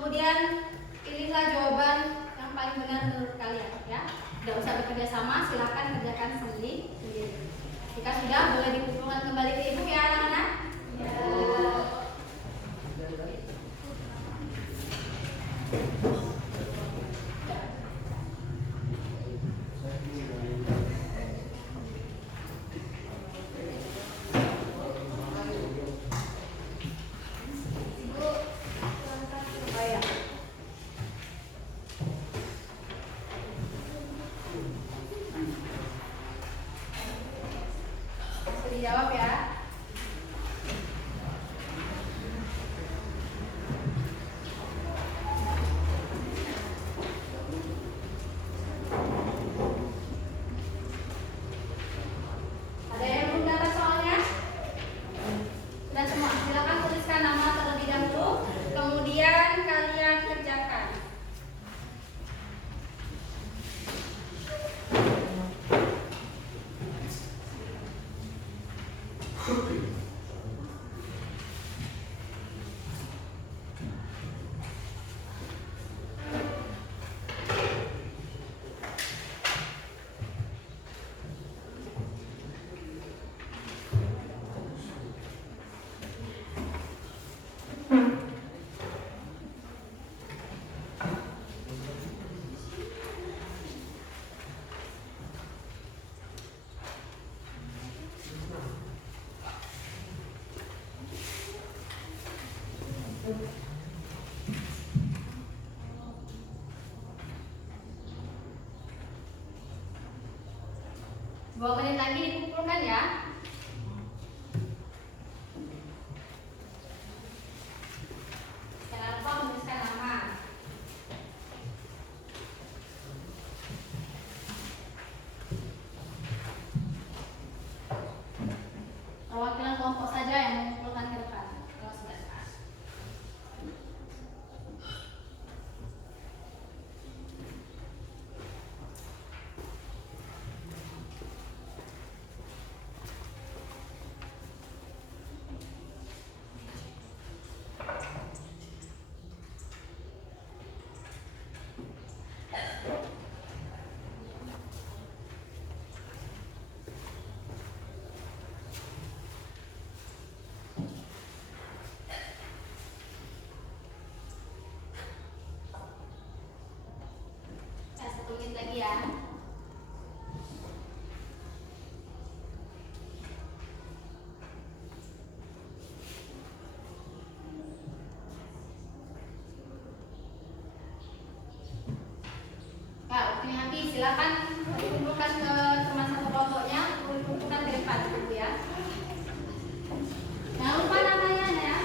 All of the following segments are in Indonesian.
Kemudian pilihlah jawaban yang paling benar menurut kalian ya. Tidak usah bekerja sama, silakan kerjakan sendiri. Jika sudah, boleh dikumpulkan kembali ke ibu ya anak-anak. Ya. Dijawab ya. Ada yang belum dapat soalnya? Sudah semua. Silakan tuliskan nama terlebih dahulu, kemudian kalian kerjakan. Dua menit lagi dikumpulkan ya. Jangan lupa menuliskan nama. Perwakilan kelompok saja yang mengumpulkan ke depan. Kalau sudah pas. Satu menit lagi ya. Ya, waktunya habis. Silakan dikumpulkan ke teman satu kelompoknya, dikumpulkan ke depan dulu ya. Jangan lupa namanya ya.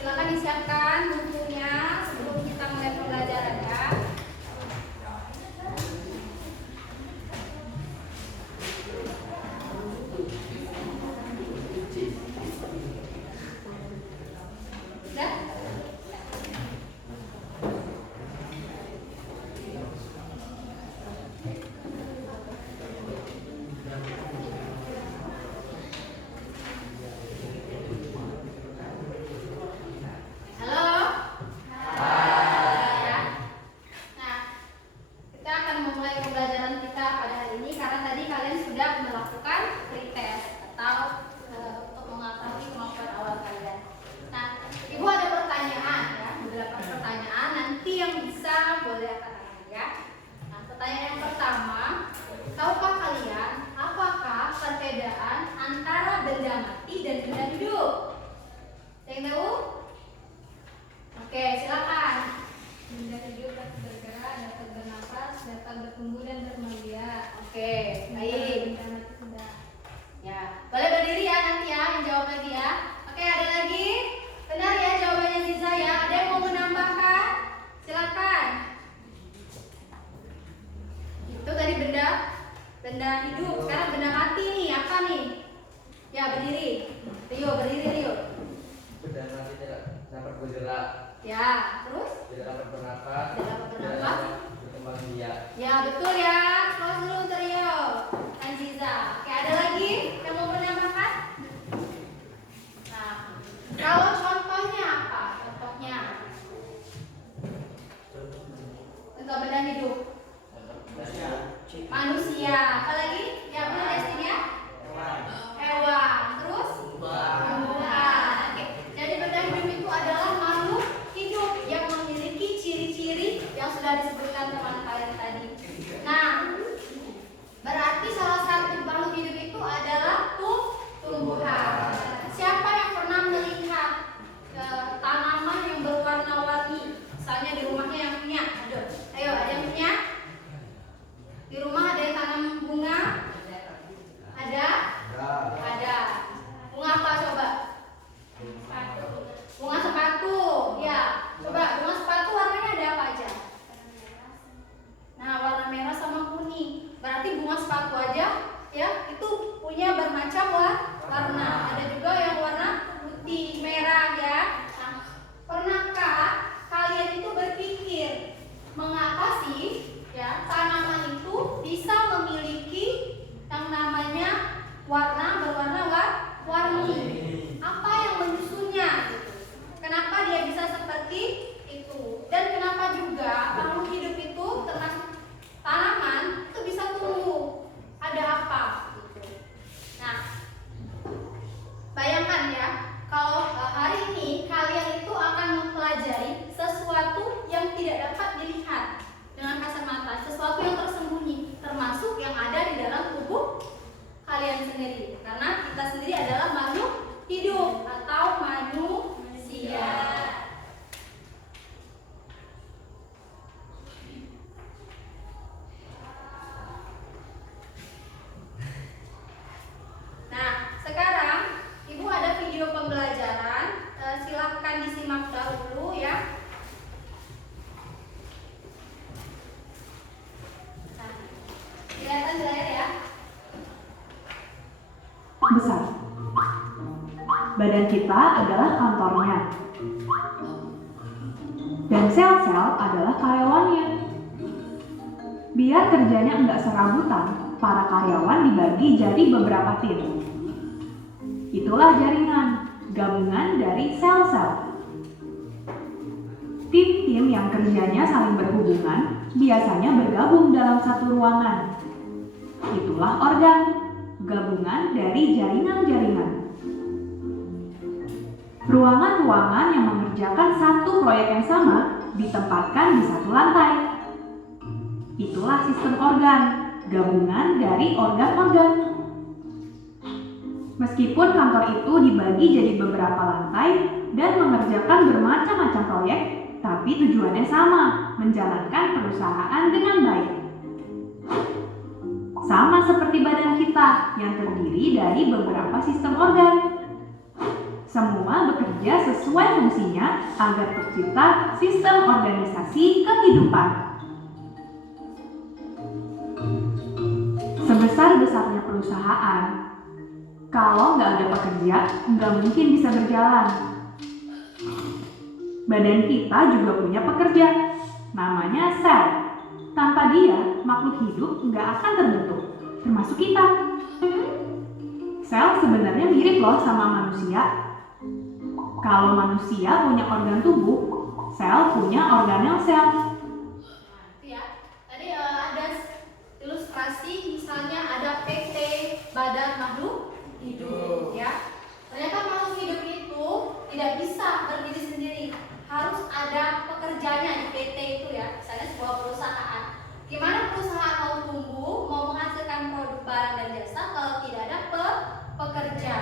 Silakan disiapkan bukunya sebelum kita mulai pembelajaran ya. Sudah? Halo? Ya. Nah, kita akan memulai pembelajaran kita pada hari ini karena tadi kalian sudah melakukan pretest atau untuk mengetahui kemampuan awal kalian. Nah, Ibu ada pertanyaan ya, beberapa pertanyaan nanti yang bisa boleh katakan ya. Nah, pertanyaan yang pertama, tahukah kalian apakah perbedaan antara benda mati dan benda hidup? Ada yang tahu? Oke, silakan. Benda hidup dapat bergerak, dapat bernapas, dapat bertumbuh dan berkembang. Oke, baik. Benda mati sudah. Ya, boleh berdiri ya nanti ya, yang jawab lagi ya. Oke, ada lagi? Benar ya jawabannya Ziza ya. Ada yang mau menambahkan? Silakan. benda hidup. Sekarang benda mati nih, apa nih? Ya, berdiri. Berdiri Rio. Benda mati tidak dapat bergerak. Ya, terus? Tidak dapat bernapas. Tidak dapat berkembang biak. Ya, betul ya. Close dulu Rio. Aziza. Oke, ada lagi yang mau menambahkan? Nah, kalau contohnya apa? Contohnya untuk benda hidup. Manusia. Apa lagi? Ya, benar Destinya? Hewan. Terus? Tumbuhan. Oke. Jadi benda hidup itu adalah makhluk hidup yang memiliki ciri-ciri yang sudah disebutkan teman kalian tadi. Nah, berarti salah satu makhluk hidup itu adalah tumbuhan. Siapa yang pernah melihat tanaman yang berwarna-warni? Misalnya di rumahnya yang punya. Ayo, ada yang punya? Di rumah ada yang tanam bunga? Ada? Ada. Bunga apa coba? Bunga sepatu. Ya, coba bunga sepatu warnanya ada apa aja? Nah, warna merah sama kuning. Berarti bunga sepatu aja ya itu punya bermacam warna. Ada juga yang warna putih, merah ya. Nah, pernahkah kalian itu berpikir mengapa sih ya tanaman itu bisa memiliki yang namanya warna-warni? Apa yang menyusunnya gitu? Kenapa dia bisa seperti itu? Dan kenapa juga makhluk hidup itu termasuk tanaman itu bisa tumbuh? Ada apa? Gitu. Nah, bayangkan ya, kalau hari ini kalian itu akan mempelajari sesuatu yang tidak dapat dilihat dengan kasat mata, sesuatu yang tersembunyi, termasuk yang ada di dalam tubuh kalian sendiri. Karena kita sendiri adalah makhluk hidup atau manusia. Nah, sekarang Ibu ada video pembelajaran, silahkan disimak dahulu ya. Nah, kelihatan di layar ya. Besar. Badan kita adalah kantornya. Dan sel-sel adalah karyawannya. Biar kerjanya enggak serabutan, para karyawan dibagi jadi beberapa tim. Itulah jaringan, gabungan dari sel-sel. Tim-tim yang kerjanya saling berhubungan biasanya bergabung dalam satu ruangan. Itulah organ, gabungan dari jaringan-jaringan. Ruangan-ruangan yang mengerjakan satu proyek yang sama ditempatkan di satu lantai. Itulah sistem organ, gabungan dari organ-organ. Meskipun kantor itu dibagi jadi beberapa lantai dan mengerjakan bermacam-macam proyek, tapi tujuannya sama, menjalankan perusahaan dengan baik. Sama seperti badan kita yang terdiri dari beberapa sistem organ. Semua bekerja sesuai fungsinya agar tercipta sistem organisasi kehidupan. Sebesar-besarnya perusahaan, kalau nggak ada pekerja, nggak mungkin bisa berjalan. Badan kita juga punya pekerja, namanya sel. Tanpa dia, makhluk hidup nggak akan terbentuk, termasuk kita. Sel sebenarnya mirip loh sama manusia. Kalau manusia punya organ tubuh, sel punya organel sel. Nah, itu ya. Tadi ada ilustrasi, misalnya ada PT Badan Makhluk Hidup, ya. Ternyata makhluk hidup itu tidak bisa berdiri sendiri, harus ada pekerjanya di PT itu ya. Misalnya sebuah perusahaan. Gimana perusahaan mau tumbuh, mau menghasilkan produk barang dan jasa kalau tidak ada pekerja?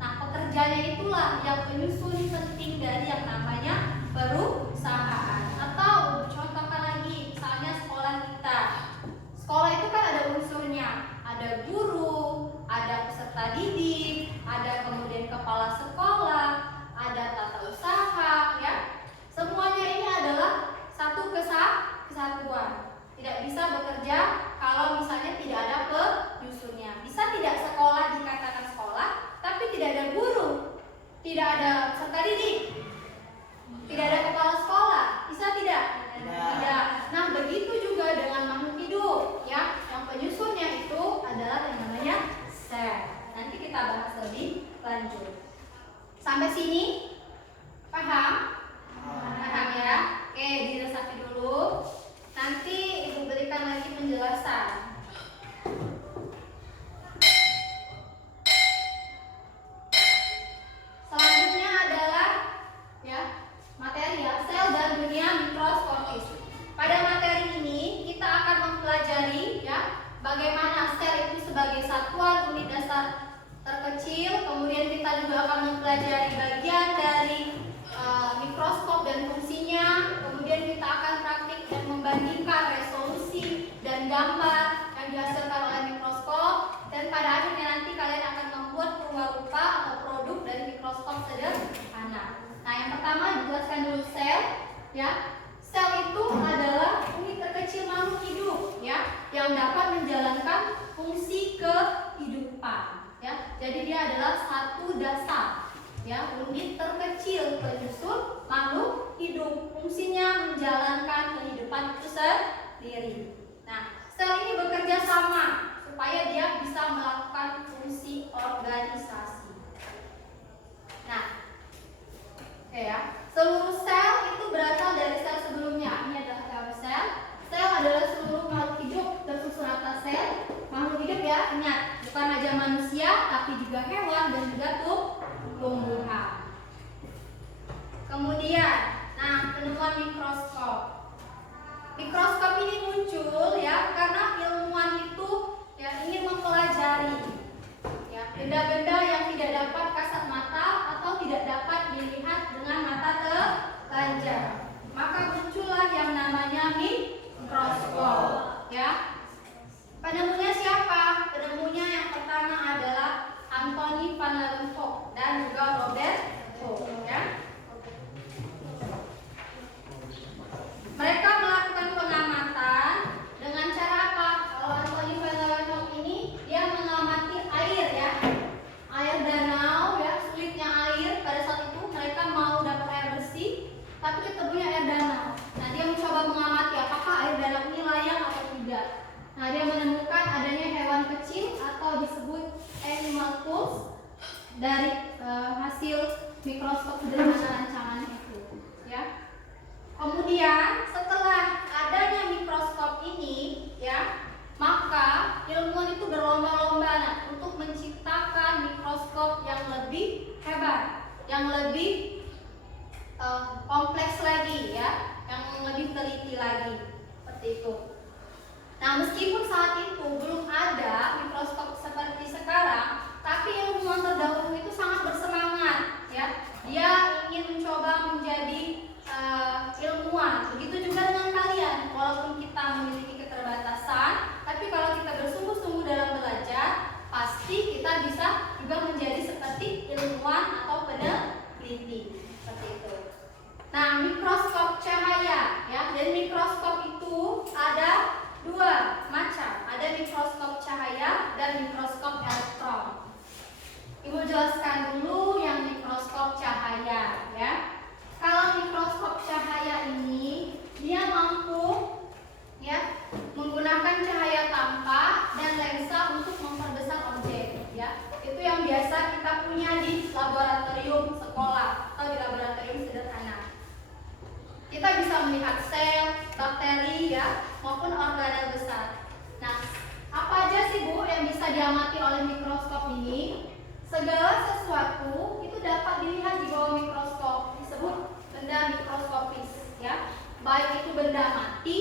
Nah, pekerjanya itulah yang menyusun penting dari yang namanya perusahaan. Atau contohkan lagi, misalnya sekolah kita. Sekolah itu kan ada unsurnya, ada guru, ada peserta didik, ada kemudian kepala sekolah, ada tata usaha, ya. Semuanya ini adalah satu kesatuan. Tidak bisa bekerja kalau Tidak ada peserta didik. Tidak ada kepala sekolah. Bisa tidak? Tidak. Nah, begitu juga dengan makhluk hidup, ya. Yang penyusunnya itu adalah yang namanya sel. Nanti kita bahas lebih lanjut. Sampai sini paham? Paham ya? Oke, diresapi dulu. Nanti Ibu berikan lagi penjelasan. Selanjutnya adalah ya materi ya, sel dan dunia mikroskopis. Pada materi ini kita akan mempelajari ya bagaimana sel itu sebagai satuan unit dasar terkecil. Kemudian kita juga akan mempelajari bagian dari mikroskop dan fungsinya. Kemudian kita akan praktik dan membandingkan resolusi dan gambar yang dihasilkan oleh mikroskop. Dan pada akhirnya nanti kalian akan membuat rupa-rupa atau produk dari mikroskop sederhana. Nah, yang pertama dijelaskan dulu sel, ya. Sel itu adalah unit terkecil makhluk hidup, ya, yang dapat menjalankan fungsi kehidupan, ya. Jadi dia adalah satu dasar, ya, unit terkecil penyusun makhluk hidup. Fungsinya menjalankan kehidupan itu sendiri. Nah, sel ini bekerja sama supaya dia bisa melakukan fungsi organisasi. Nah, oke ya. Seluruh sel itu berasal dari sel sebelumnya. Ini adalah sel. Sel adalah seluruh makhluk hidup tersusun atas sel. Makhluk hidup ya, ingat, bukan aja manusia, tapi juga hewan dan juga tumbuhan. Kemudian, nah, penemuan mikroskop. Mikroskop ini muncul ya karena ilmuwan itu ya ingin mempelajari ya benda-benda yang tidak dapat kasat mata atau tidak dapat dilihat dengan mata telanjang. Maka muncullah yang namanya mikroskop, ya. Penemunya siapa? Penemunya yang pertama adalah Anthony van Leeuwenhoek dan juga Robert Hooke, ya. Mereka melakukan pengamatan dengan cara apa? Kalau Anthony van Leeuwenhoek ini dia mengamati air ya, air danau ya, sulitnya air pada saat itu mereka mau dapat air bersih, tapi ketemunya air danau. Nah, dia mencoba mengamati apakah air danau ini layak atau tidak. Nah, dia menemukan adanya hewan kecil atau disebut animalcules dari hasil mikroskop sederhana rancangannya itu, ya. Kemudian setelah adanya mikroskop ini, ya, maka ilmuwan itu berlomba-lomba untuk menciptakan mikroskop yang lebih hebat, yang lebih kompleks lagi, ya, yang lebih teliti lagi, seperti itu. Nah, meskipun saat itu belum ada mikroskop seperti sekarang, tapi ilmuwan terdahulu itu sangat bersemangat, ya. Dia ingin mencoba menjadi ilmuwan. Begitu juga dengan kalian. Walaupun kita memiliki keterbatasan, tapi kalau kita bersungguh-sungguh dalam belajar, pasti kita bisa juga menjadi seperti ilmuwan atau peneliti. Seperti itu. Nah, mikroskop cahaya, ya. Dan mikroskop itu ada dua macam. Ada mikroskop cahaya dan mikroskop elektron. Ibu jelaskan dulu yang mikroskop cahaya, ya. Kalau mikroskop cahaya ini dia mampu ya menggunakan cahaya tampak dan lensa untuk memperbesar objek, ya. Itu yang biasa kita punya di laboratorium sekolah atau di laboratorium sederhana. Kita bisa melihat sel, bakteri ya maupun organel besar. Nah, apa aja sih Bu yang bisa diamati oleh mikroskop ini? Segala sesuatu itu dapat dilihat di bawah mikroskop, disebut benda mikroskopis, ya. Baik itu benda mati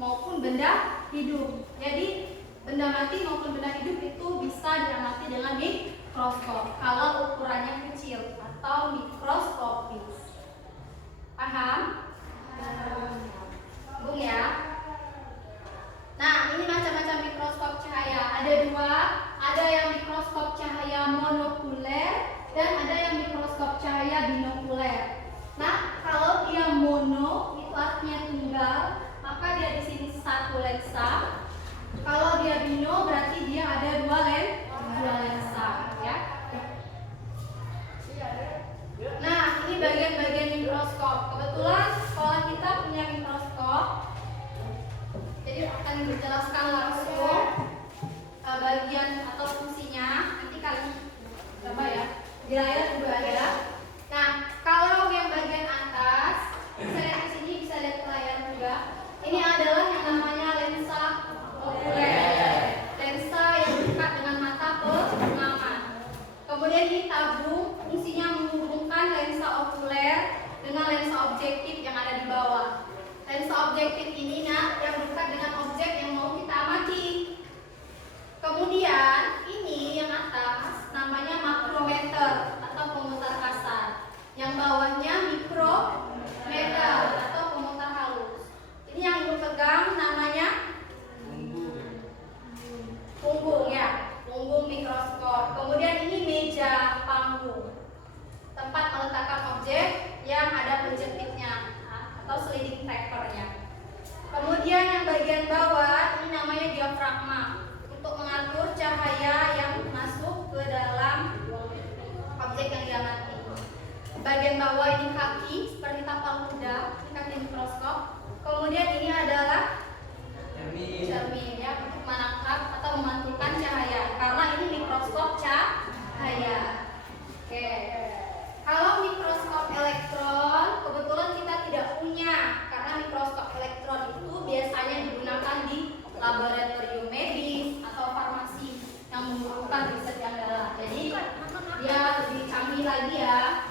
maupun benda hidup. Jadi benda mati maupun benda hidup itu bisa diamati dengan mikroskop kalau ukurannya kecil atau mikroskopis. Paham? Bung ya. Nah, ini macam-macam mikroskop cahaya. Ada dua, ada yang mikroskop cahaya monokuler dan ada yang mikroskop cahaya binokuler. Nah, kalau dia mono itu artinya tunggal, maka dia di sini satu lensa. Kalau dia bino berarti dia ada dua lensa, ya. jelaskan langsung bagian atau fungsinya. Nanti kalian coba ya, di layar juga ada. Nah, kalau yang bagian atas, bisa lihat di sini, bisa lihat ke layar juga. Ini adalah yang namanya lensa okuler, lensa yang dekat dengan mata pengaman. Kemudian ini tabung, fungsinya menghubungkan lensa okuler dengan lensa objektif yang ada di bawah. Lensa objektif ini yang dekat dengan objek yang mau kita amati. Kemudian ini yang atas namanya makrometer atau pemutar kasar. Yang bawahnya mikrometer atau pemutar halus. Ini yang ibu pegang namanya punggung ya, punggung mikroskop. Kemudian ini meja panggung, tempat meletakkan objek yang ada penjepitnya atau sliding trackernya. Kemudian yang bagian bawah ini namanya diafragma untuk mengatur cahaya yang masuk ke dalam objek yang diamati. Bagian bawah ini kaki seperti tapal kuda, ini kaki mikroskop. Kemudian ini adalah cermin ya, untuk menangkap atau memantulkan cahaya karena ini mikroskop cahaya. Oke. Kalau mikroskop elektron kebetulan kita tidak punya karena mikroskop elektron itu biasanya digunakan di laboratorium medis atau farmasi yang membutuhkan riset yang dalam. Jadi dia lebih canggih lagi ya.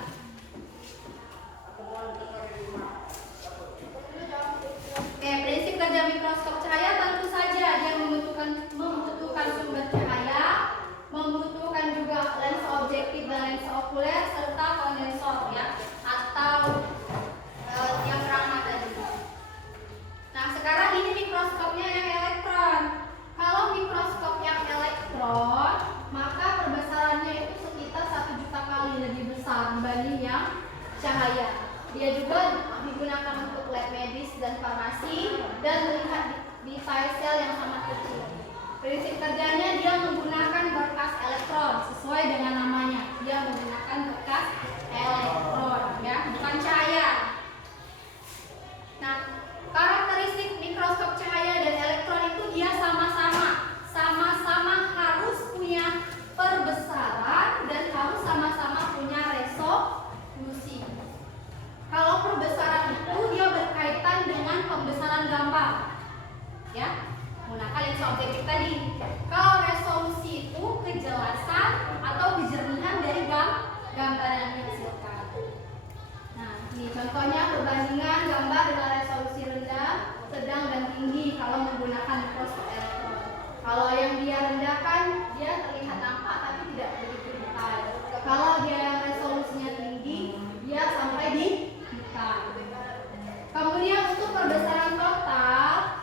Oke, prinsip kerja mikroskop cahaya tentu saja dia membutuhkan sumber cahaya, membutuhkan juga lensa objektif dan lensa okuler serta kondensor ya atau diafragma tadi. Nah, sekarang ini mikroskopnya yang elektron. Kalau mikroskop yang elektron, maka perbesarannya itu sekitar 1 juta kali lebih besar dibanding yang cahaya. Dia juga digunakan untuk lab medis dan farmasi dan melihat detail sel yang sangat kecil. Prinsip kerjanya dia menggunakan berkas elektron sesuai dengan namanya. Dia menggunakan berkas elektron ya, bukan cahaya. Nah, karakteristik mikroskop cahaya dan elektron itu dia sama-sama harus punya perbesaran dan harus sama-sama punya resolusi. Kalau perbesaran itu dia berkaitan dengan pembesaran gambar, ya, menggunakan lensa objektif tadi. Kalau resolusi itu kejelasan atau kejernihan dari gambar yang dihasilkan. Nah, ini contohnya perbandingan gambar dengan resolusi rendah, sedang dan tinggi kalau menggunakan mikroskop elektron. Kalau yang dia rendahkan, dia terlihat nampak tapi tidak begitu detail. Kalau dia yang resolusinya tinggi, dia sampai di detail. Kemudian untuk perbesaran total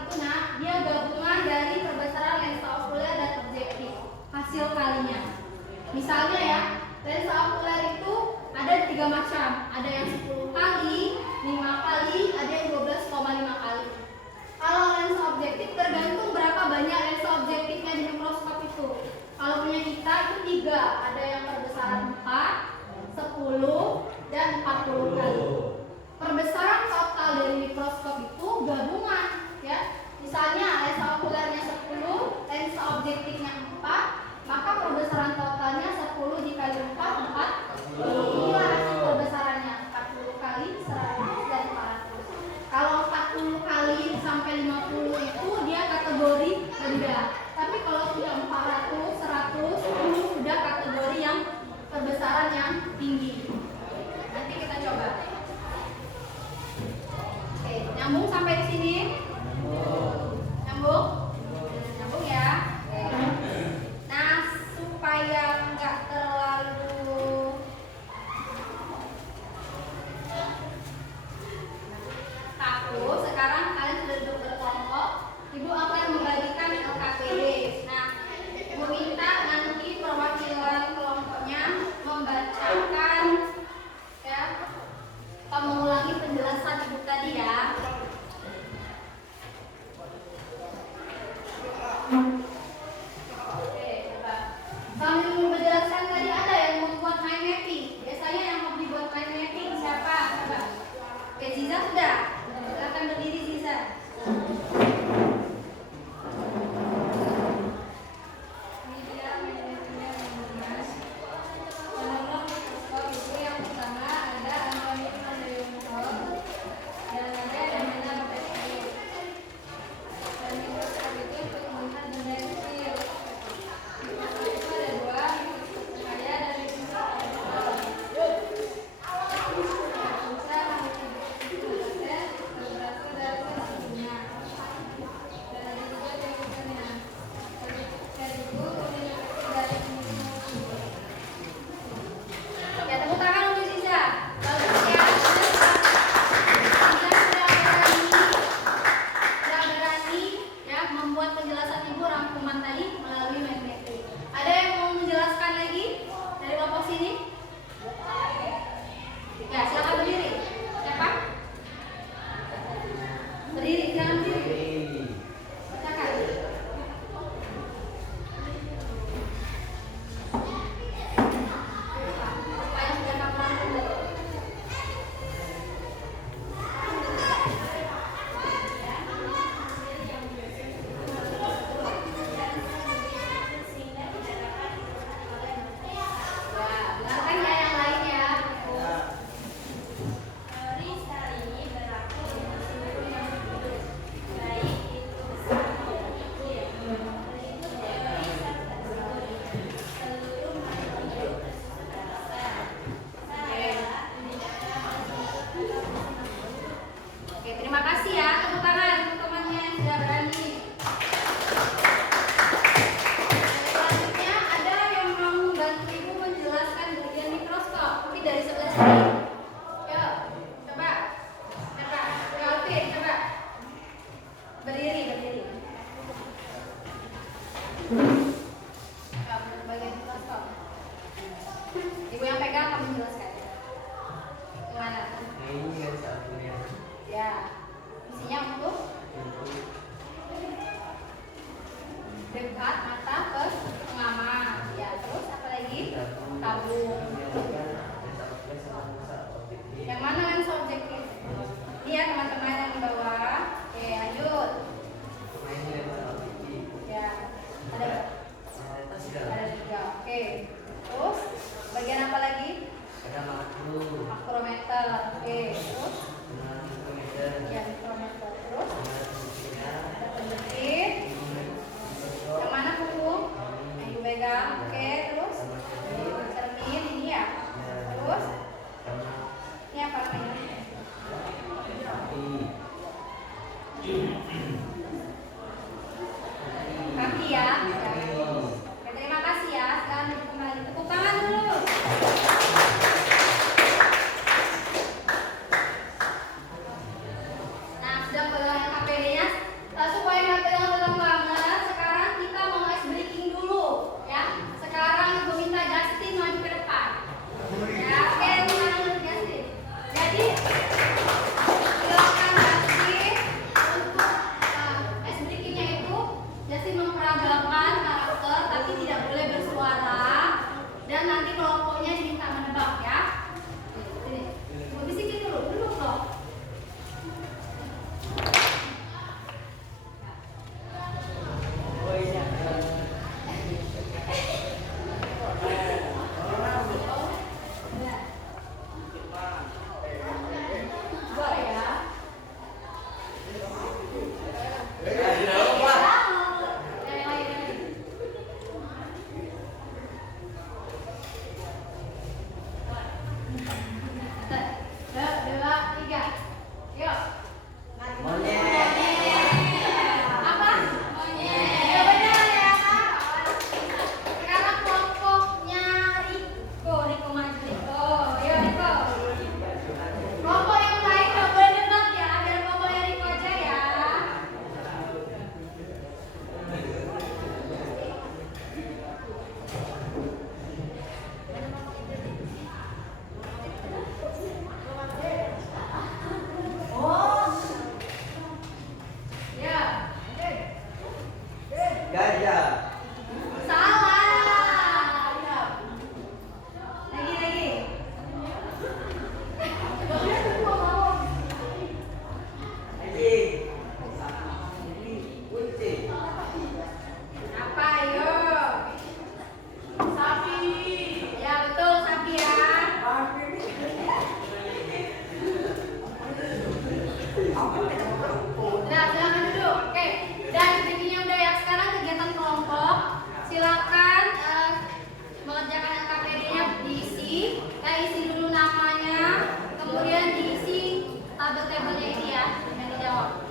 itu dia gabungan dari perbesaran lensa okuler dan objektif hasil kalinya. Misalnya ya, lensa okuler itu ada 3 macam, ada yang 10 kali, 5 kali, ada yang 12,5 kali. Kalau lensa objektif tergantung berapa banyak lensa objektifnya di mikroskop itu. Kalau punya kita itu 3, ada yang perbesaran 4, 10, dan 40 kali. Perbesaran total dari mikroskop itu gabungan ya. Misalnya lensa okulernya 10, lensa objektifnya 4, maka perbesaran totalnya 10 dikali 4, 40. Inilah hasil perbesarannya, 40 kali 100 dan 400. Kalau 40 kali sampai 50 itu dia kategori debat mata ke pengaman. Ya, terus apa lagi? Tabung. Yang mana lensa objektif? Ini ya teman-teman yang di bawah. Oke, lanjut. Ya, ada 3. Oke. Terus bagian apa lagi? Ada Makrometer. Oke. Terus ya mikrometer. Terus ada penjepit. Yang mana kuku? Yang ibu pegang. Oke. Terus cermin ini ya. Terus ini apa namanya? Kaki ya. Oke, terima kasih ya. Sekarang kembali tepuk tangan dulu. Nah, sudah pegang KPD-nya. Supaya nggak pegang banget, sekarang kita mau ice breaking dulu, ya. Sekarang ibu minta Justin maju ke depan. Ya, oke, teman-teman Justin. Jadi silakan Justin untuk ice breaking-nya itu Justin memperagakan karakter, tapi tidak boleh bersuara. Dan nanti kelompoknya diminta menebak ya. Sini, ibu bisikin dulu loh.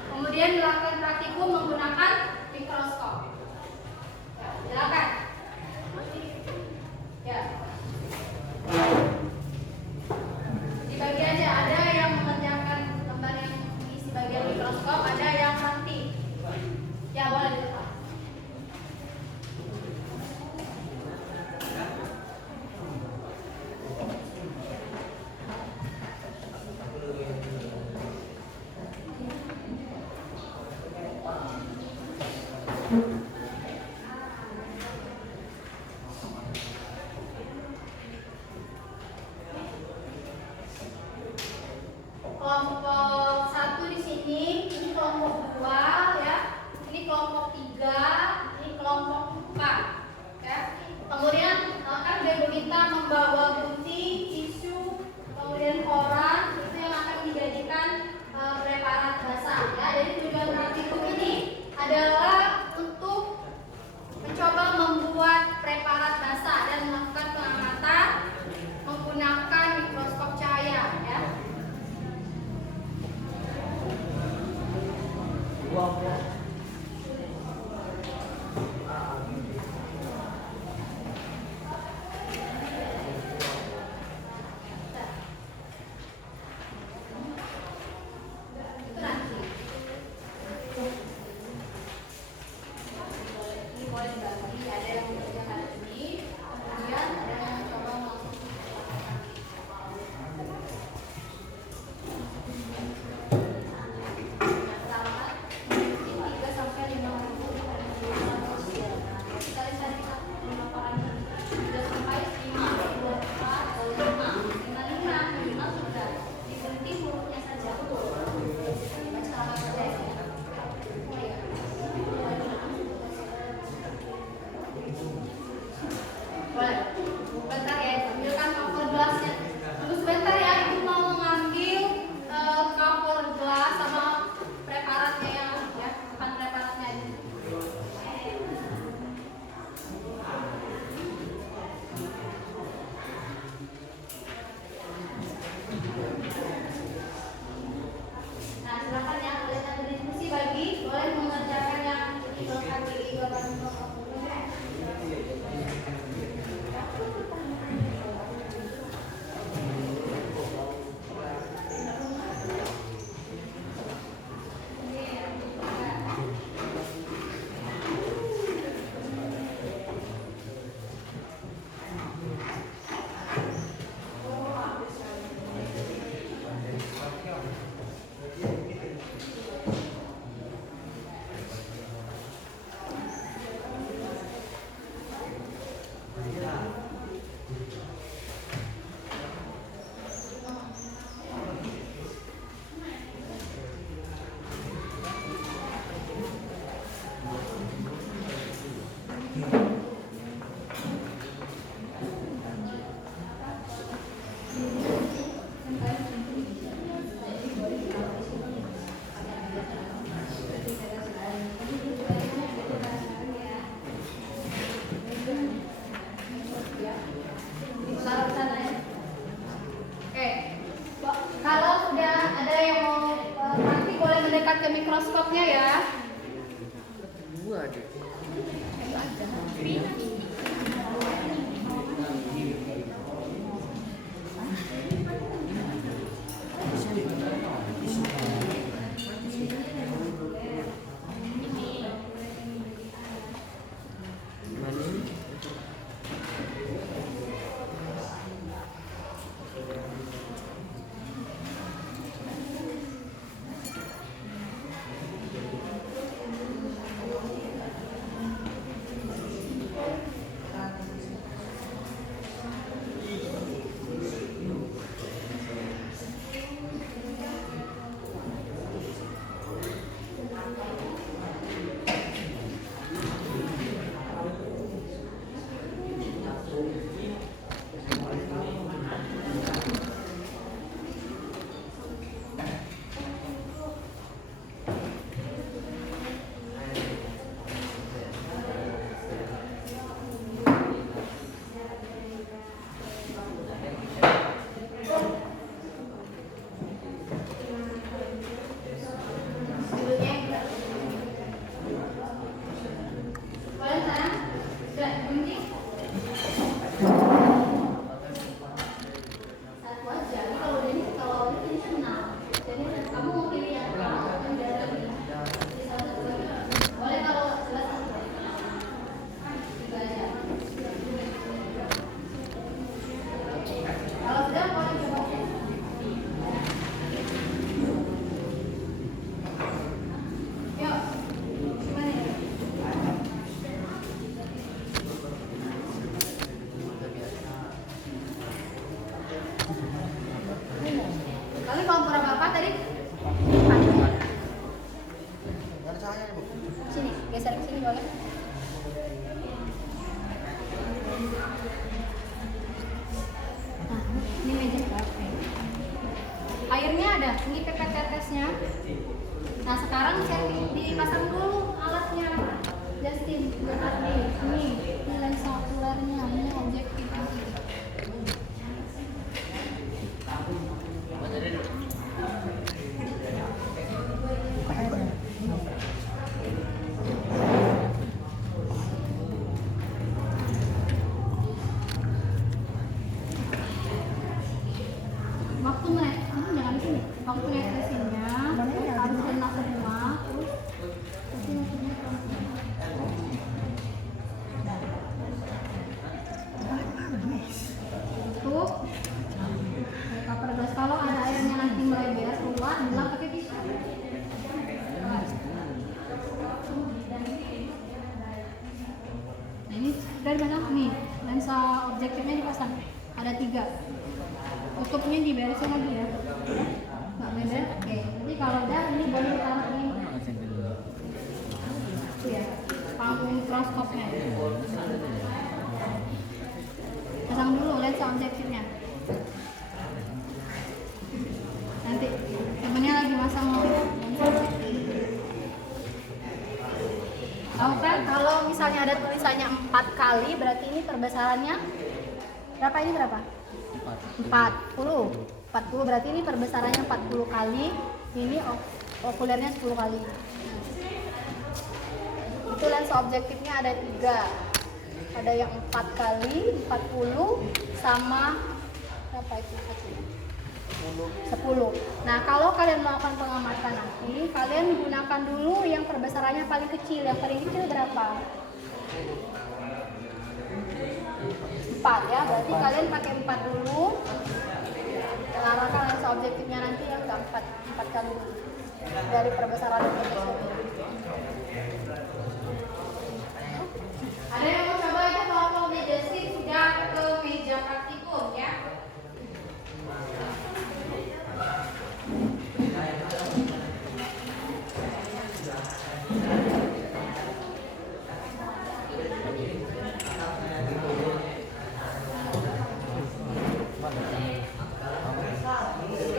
Kemudian dilakukan praktikum menggunakan mikroskop. Silakan. Ya. Dibagi aja, ada yang mengerjakan lembar yang diisi bagian mikroskop, ada yang praktik. Ya, boleh dilepas. Kelompok 1 di sini, ini kelompok 2 ya. Ini kelompok 3, ini kelompok 4 ya. Kemudian kan Ibu minta membawa gunting, tisu, kemudian koran, itu yang akan dijadikan preparat basah ya. Jadi tujuan praktikum ini adalah untuk mencoba membuat preparat basah dan melakukan pengamatan menggunakan mikroskop cahaya ya. ada. Sini, geser ke sini boleh. Nah, ini meja berapa? Airnya ada, ini PPTS-nya. Nah, sekarang dipasang dulu alatnya. Justin, ini lensa okulernya, ini objektifnya. Waktu mesinnya harus kena semua, tuh cover gas. Kalau ada airnya nanti merebes keluar, bilang pakai tisu. Nah, ini dari mana nih lensa objektifnya dipasang, ada 3, tutupnya diberesin lagi ya. Nggak beda, oke. Jadi kalau udah ini boleh ditaruh ini. Itu ya, panggung mikroskopnya. Pasang dulu lensa objektifnya. Nanti temennya lagi masang lensa objektif. Tahu kan kalau misalnya ada tulisannya 4 kali, berarti ini perbesarannya berapa? Ini berapa? 40 berarti ini perbesarannya 40 kali, ini okulernya 10 kali. Itu lensa objektifnya ada 3, ada yang 4 kali 40 sama berapa itu? 10. Nah, kalau kalian melakukan pengamatan nanti, kalian gunakan dulu yang perbesarannya paling kecil. Yang paling kecil berapa? 4 ya, berarti kalian pakai 4 dulu. Arahkan lensa objektifnya nanti yang keempat, 4 kali dari perbesaran yang kecil. Ada yang mau coba itu kalau meja sih sudah ke meja praktikum ya.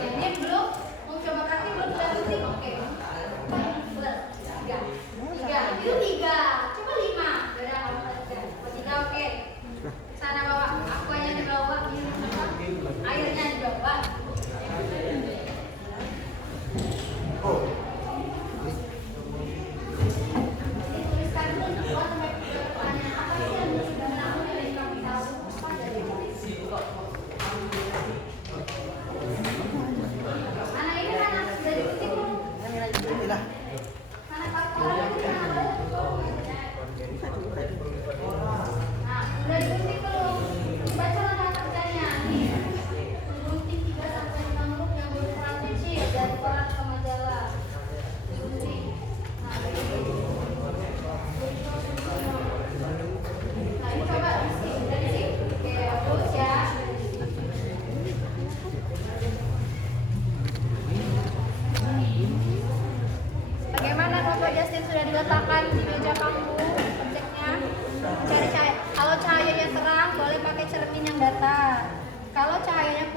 Ini belum mau coba praktik belum sudah syuting, oke.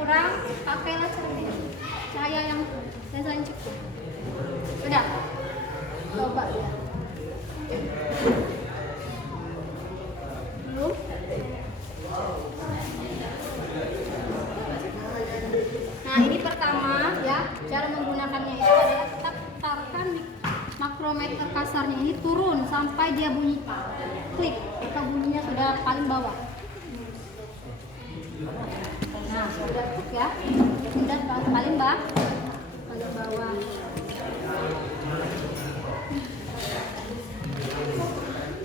kurang, pakailah cahaya yang cukup. Udah, coba ya. Belum? Nah, ini pertama ya, cara menggunakannya itu adalah kita putarkan makrometer kasarnya ini turun sampai dia bunyi klik, jika bunyinya sudah paling bawah. Nah, sudah klik ya, sudah paling bawah.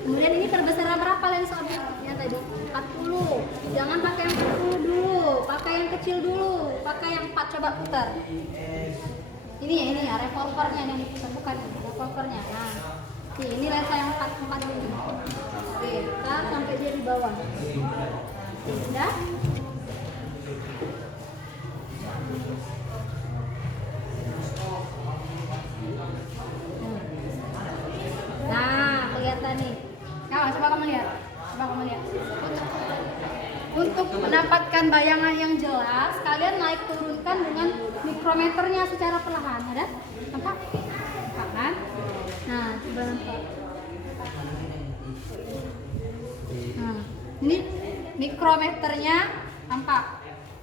Kemudian ini terbesar berapa lensa objektifnya tadi? 40. Jangan pakai yang 40 dulu, pakai yang kecil dulu, pakai yang 4. Coba putar. Ini ya revolvernya yang diputar, bukan revolvernya. Nah, ini lensa yang 4 dulu. Oke, putar sampai dia di bawah. Sudah? Nah, kelihatan nih. Coba kamu lihat. Untuk mendapatkan bayangan yang jelas, kalian naik turunkan dengan mikrometernya secara perlahan. Ada? Nampak? Kan? Nah, coba nampak. Nah, ini mikrometernya nampak.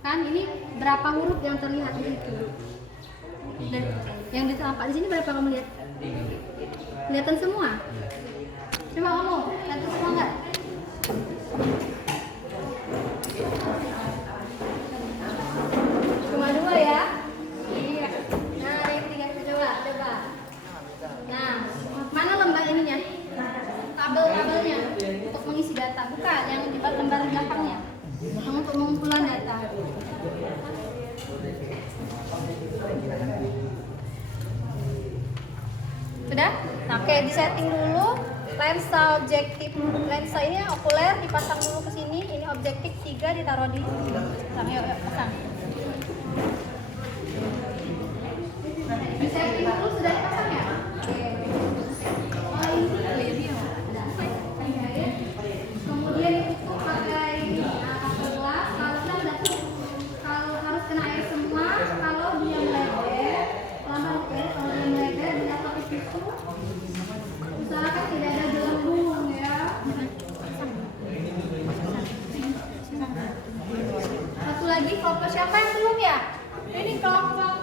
Kan ini berapa huruf yang terlihat di situ? Dan yang nampak di sini berapa kamu lihat? Kelihatan semua? Coba kamu, kelihatan semua enggak? Cuma 2 ya? Iya. Nah, yang 3 coba. Nah, mana lembar ininya? Tabel-tabelnya untuk mengisi data, bukan yang di lembar belakangnya. Untuk pengumpulan data. Sudah? Nah, oke, disetting dulu. Lensa objektif, lensa ini okuler dipasang dulu ke sini. Ini objektif 3 ditaruh di pasang. Yuk, pasang. Disetting dulu, sudah dipasang ya? Oke. Kemudian ditutup pakai cover gelas. Kalau harus kena air semua, kalau dia melebar, kalau dia melebar dia pakai tisu. Usahakan tidak ada gelembung ya. Satu lagi, kelompok siapa yang belum ya? Ini kelompok.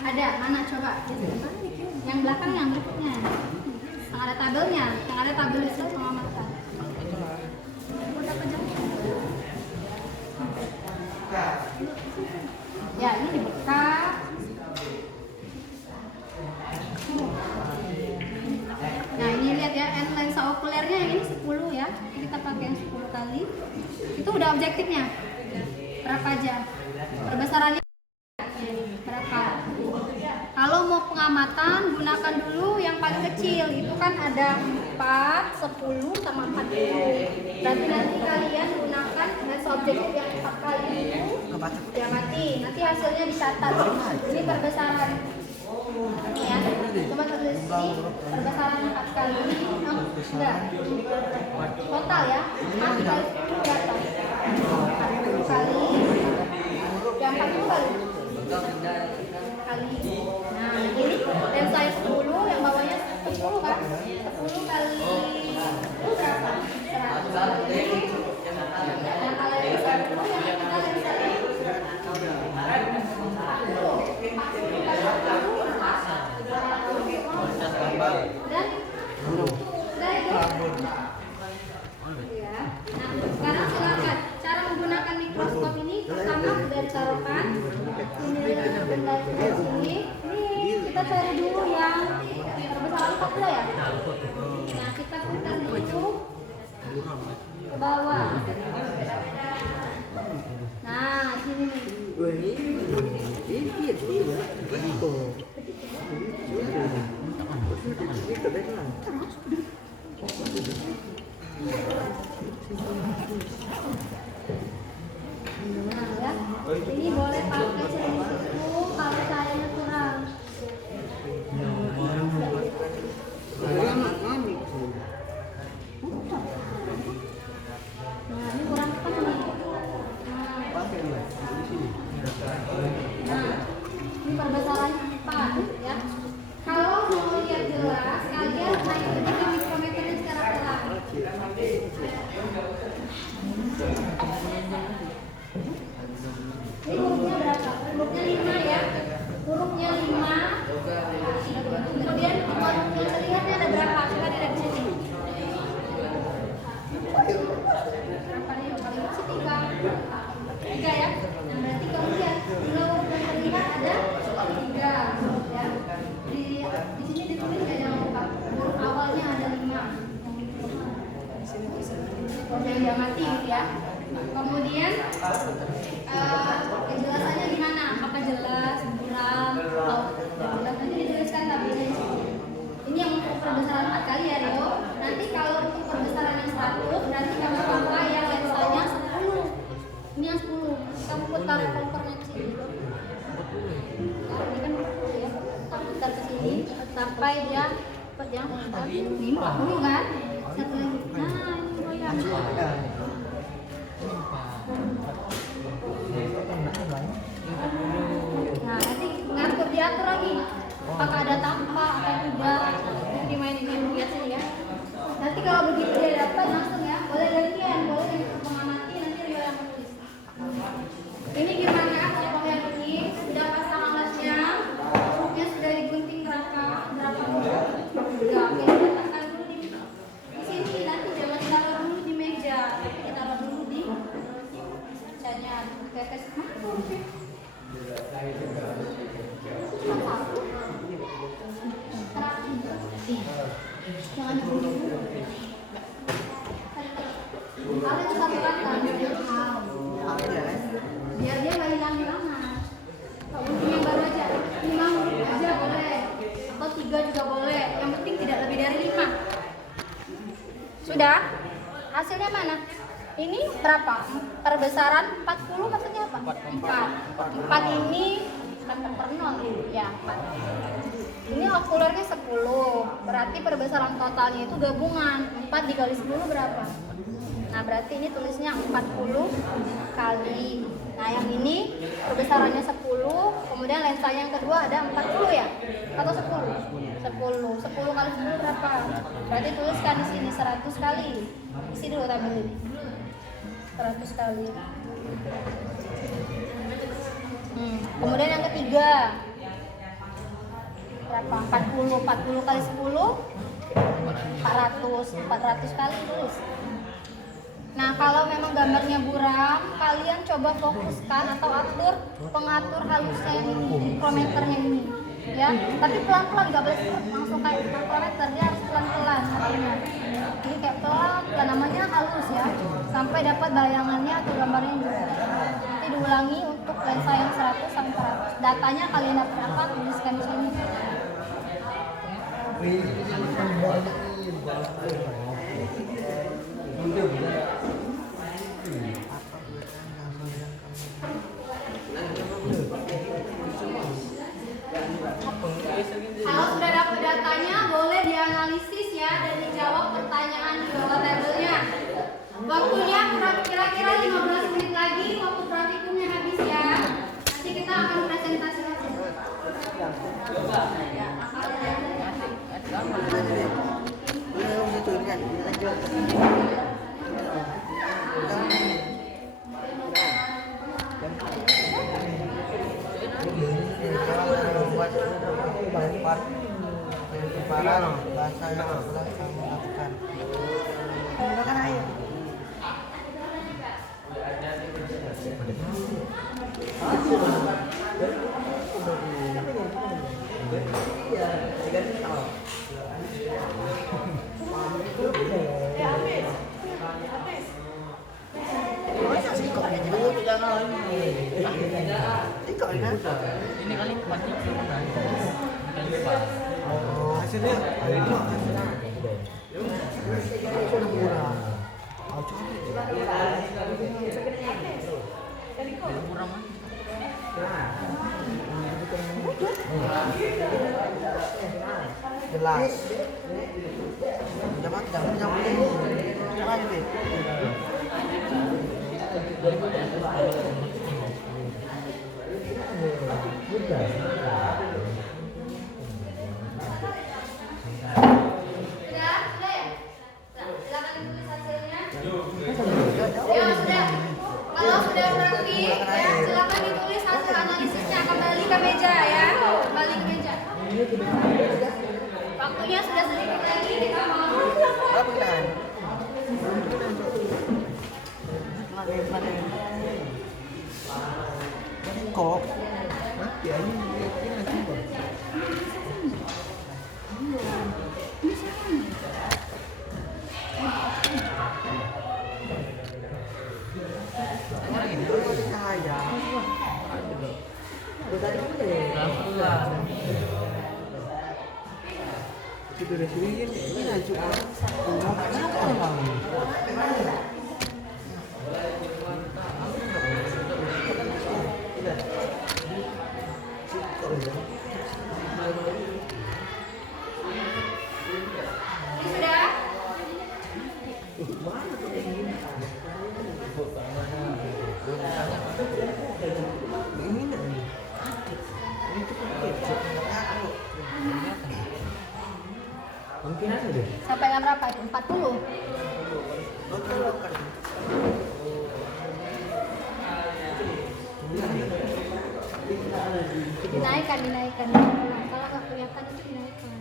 Ada, mana coba? Yang belakang, yang berikutnya. Yang ada tabelnya, yang ada tabel itu sama mata. Ya, ini dibuka. Nah, ini lihat ya, lensa okulernya yang ini 10 ya. Kita pakai yang 10 kali. Itu udah objektifnya. Berapa aja? Perbesarannya berapa? Kalau mau pengamatan, gunakan dulu yang paling kecil. Itu kan ada 4, 10, sama 40. Berarti nanti kalian gunakan lensa objektif yang 4 kali itu. Ya mati, nanti hasilnya dicatat. Ini perbesaran. Ini ya, cuma tulis ini perbesaran 4 kali. Enggak. Total ya. 4 kali 10 berapa? 40 kali. Ya 40 kali. Nah, ini lensa yang 10, yang bawahnya 10 kan? 10 kali itu berapa? 100. Yang kalau lensa 10, yang kita lensa 40. Dan ya. Nah, sekarang silakan cara menggunakan mikroskop ini. Pertama sudah ditaruhkan ini benda di sini. Ini kita cari dulu yang perbesaran 40 ya. Nah, kita putar dulu ke bawah. Nah, sini nih. Nah, ya. Ini boleh pakai satu kalau cahayanya kurang. Kemudian penjelasannya gimana? Apakah jelas, buram, atau tidak jelas? Nanti dituliskan tabelnya di sini. Ini yang untuk perbesaran 4 kali ya Rio. Nanti kalau untuk perbesaran yang 100 berarti kamu pakai yang lensanya 10. Ini yang 10. Kamu putar kompornya ke sini. Nah, ini kan 10 ya. Kamu putar ke sini sampai dia yang 50 kan? Satu lagi. Nah, ini goyang. Nah, nanti ngatur diatur lagi. Apakah ada tanpa atau tidak? Nanti main lihat sini ya. Nanti kalau begitu dia dapat langsung ya. Boleh gantian, boleh yang mengamati nanti Rio yang menulis. Ini gimana contoh yang ini? Sudah pasang alasnya, ruknya sudah digunting berapa dulu? Sudah, oke, letakkan dulu di sini. Nanti jangan ditaruh dulu di meja, tapi ditaruh dulu di mejanya. Kayak jangan dulu. Kalian satu-satu biar dia nggak hilang-hilangan. Kalau yang baru aja 5 huruf aja boleh, atau 3 juga boleh. Yang penting tidak lebih dari 5. Sudah? Hasilnya mana? Ini berapa? Perbesaran 40 maksudnya apa? 4 ini kan per 0 ya 4. Ini okulernya 10. Berarti perbesaran totalnya itu gabungan 4 dikali 10 berapa? Nah berarti ini tulisnya 40 kali. Nah yang ini perbesarannya 10. Kemudian lensa yang kedua ada 40 ya? Atau 10? 10 kali 10 berapa? Berarti tuliskan di sini 100 kali. Isi dulu tabel ini 100 kali. Kemudian yang ketiga berapa? 40 kali 10 400 kali tulis. Nah kalau memang gambarnya buram, kalian coba fokuskan atau atur pengatur halusnya yang ini, mikrometernya ini ya, tapi pelan-pelan, gak boleh langsung kayak mikrometer, dia harus pelan-pelan aturnya. Ini kayak pelan, namanya halus ya, sampai dapat bayangannya atau gambarnya juga. Nanti diulangi untuk lensa yang 100 sampai 400. Datanya kalian dapat apa, tuliskan di sini. Kalau sudah dapat datanya, boleh dianalisis ya dan dijawab pertanyaan di bawah tabelnya. Waktunya kira-kira 15 menit lagi, waktu praktikumnya habis ya. Nanti kita akan presentasi lagi. Ini kali 4 hasilnya jelas. Jangan sudah rapi ya, silakan ditulis hasil analisisnya. Kembali ke meja ya, kembali ke meja. Waktunya sudah sedikit lagi, kita mau kok Cahaya. Udah itu dari sini ini aja. Kenapa mau? Sudah? Mungkin ada deh. Sampai jam berapa itu? 40? Dinaikkan. Kalau nggak kelihatan itu dinaikkan.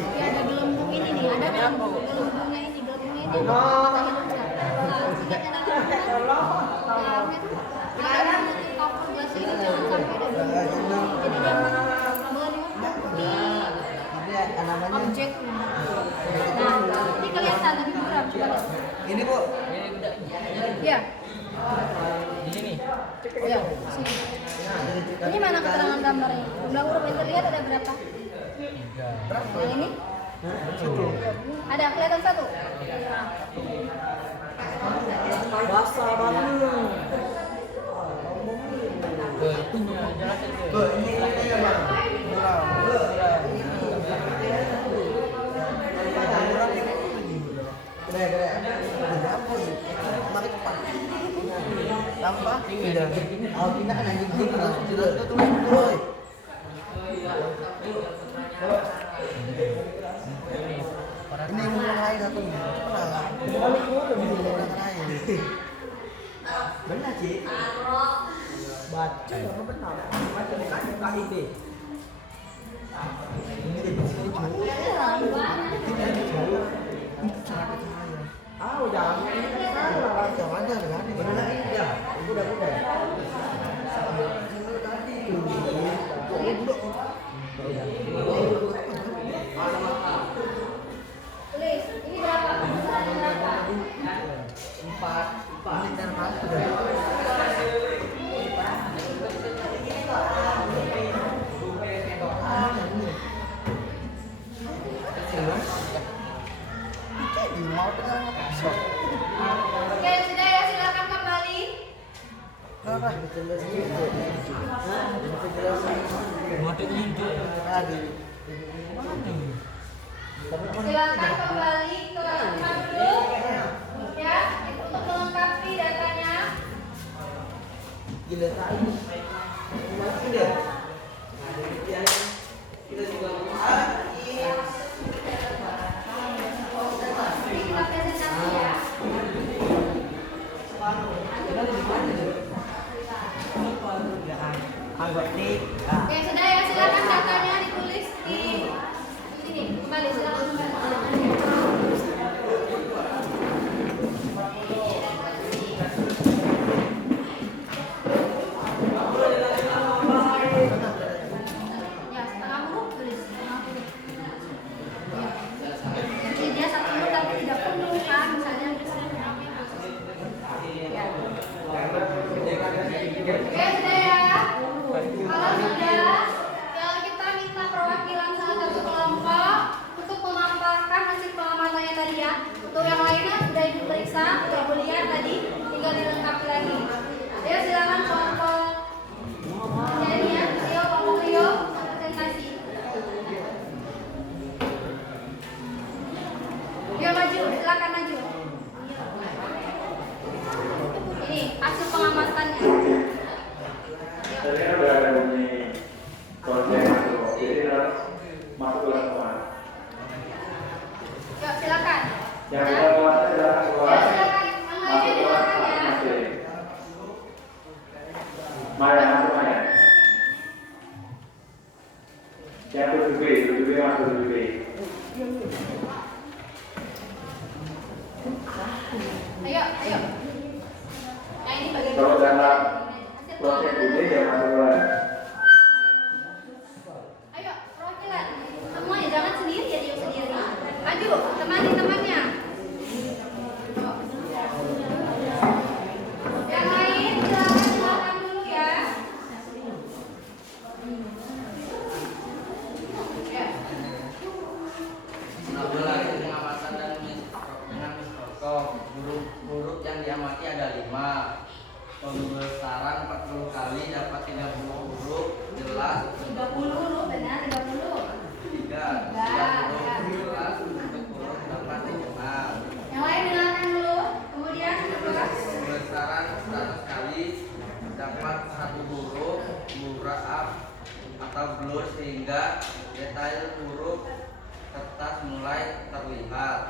Ya, ada gelembung ini nih, ada gelembungnya ini. Mata hidungnya. Dalamnya tuh cover gelas ini jangan sampai ada gelembung. Jadi dia menutup di objeknya. Nah, ini kelihatan lebih buram. Coba lihat. Ini Bu. Ya. Di sini. Ya, sini. Ini mana keterangan gambarnya? Jumlah huruf yang terlihat ada berapa? 3. Yang ini? Ada kelihatan 1? Basah banget. Ini ya, Bang. Tambah tidak. Alvina kan anjing gitu langsung jelas tuh tulis. Ini mulai lain satu nih. Benar sih. Baca apa benar? Baca kan ini. Ini di sini jauh. Ah, jangan. Jangan jangan. Benar ya. Udah. Tadi itu. Tulis, ini berapa? Besarnya berapa? 4. Ini dan 4. Oke, sudah ya, silakan kembali. Silakan kembali ke tempat duduk. Ya, untuk melengkapi datanya. Gila tadi. Masih deh. Kita juga Ini kita presentasi ya. Oke, sudah ya, silakan datanya ditulis di sini. Kembali, silakan kembali. Ya, setengah huruf tulis, setengah huruf. Ya. Jadi dia 1 huruf tapi tidak penuh kan, misalnya ya. Oke, sudah ya. Kalau sudah, ya kita minta perwakilan salah satu kelompok untuk memaparkan hasil pengamatannya tadi ya. Untuk yang lainnya sudah ibu periksa, sudah ibu lihat tadi, tinggal dilengkapi lagi. Ayo silakan kelompok. Jadi ya, Rio, kelompok Rio, presentasi. Rio maju, silakan maju. Ini hasil pengamatannya. Jadi kan udah ada bunyi konten masuk, jadi harus masuk ke semua. Yuk, silakan. Yang kita keluar silakan keluar. Ya, silakan. Yang lainnya Masuk keluar silakan ya. masing-masing. Maya, masuk Maya. 7B masuk 7B. Ayo. Yang ini bagian Kalau dalam hasil proses pengamatan. ini ya masuk kelas. Ayo, perwakilan. Semuanya jangan sendiri ya, diam sendiri. Maju, temani temannya. Yang lain silakan dulu ya. Ya. Mengambil lagi pengamatan dan dengan mikroskop. Huruf yang diamati ada 5. Pembesaran 40 kali dapat 30 huruf jelas. 30 huruf, benar 30. 3. Ya. 30 jelas untuk huruf dapat dikenal. Yang lain dengarkan dulu. Kemudian kedua. Pembesaran 100 kali dapat 1 huruf mura'ab atau blur sehingga detail huruf kertas mulai terlihat.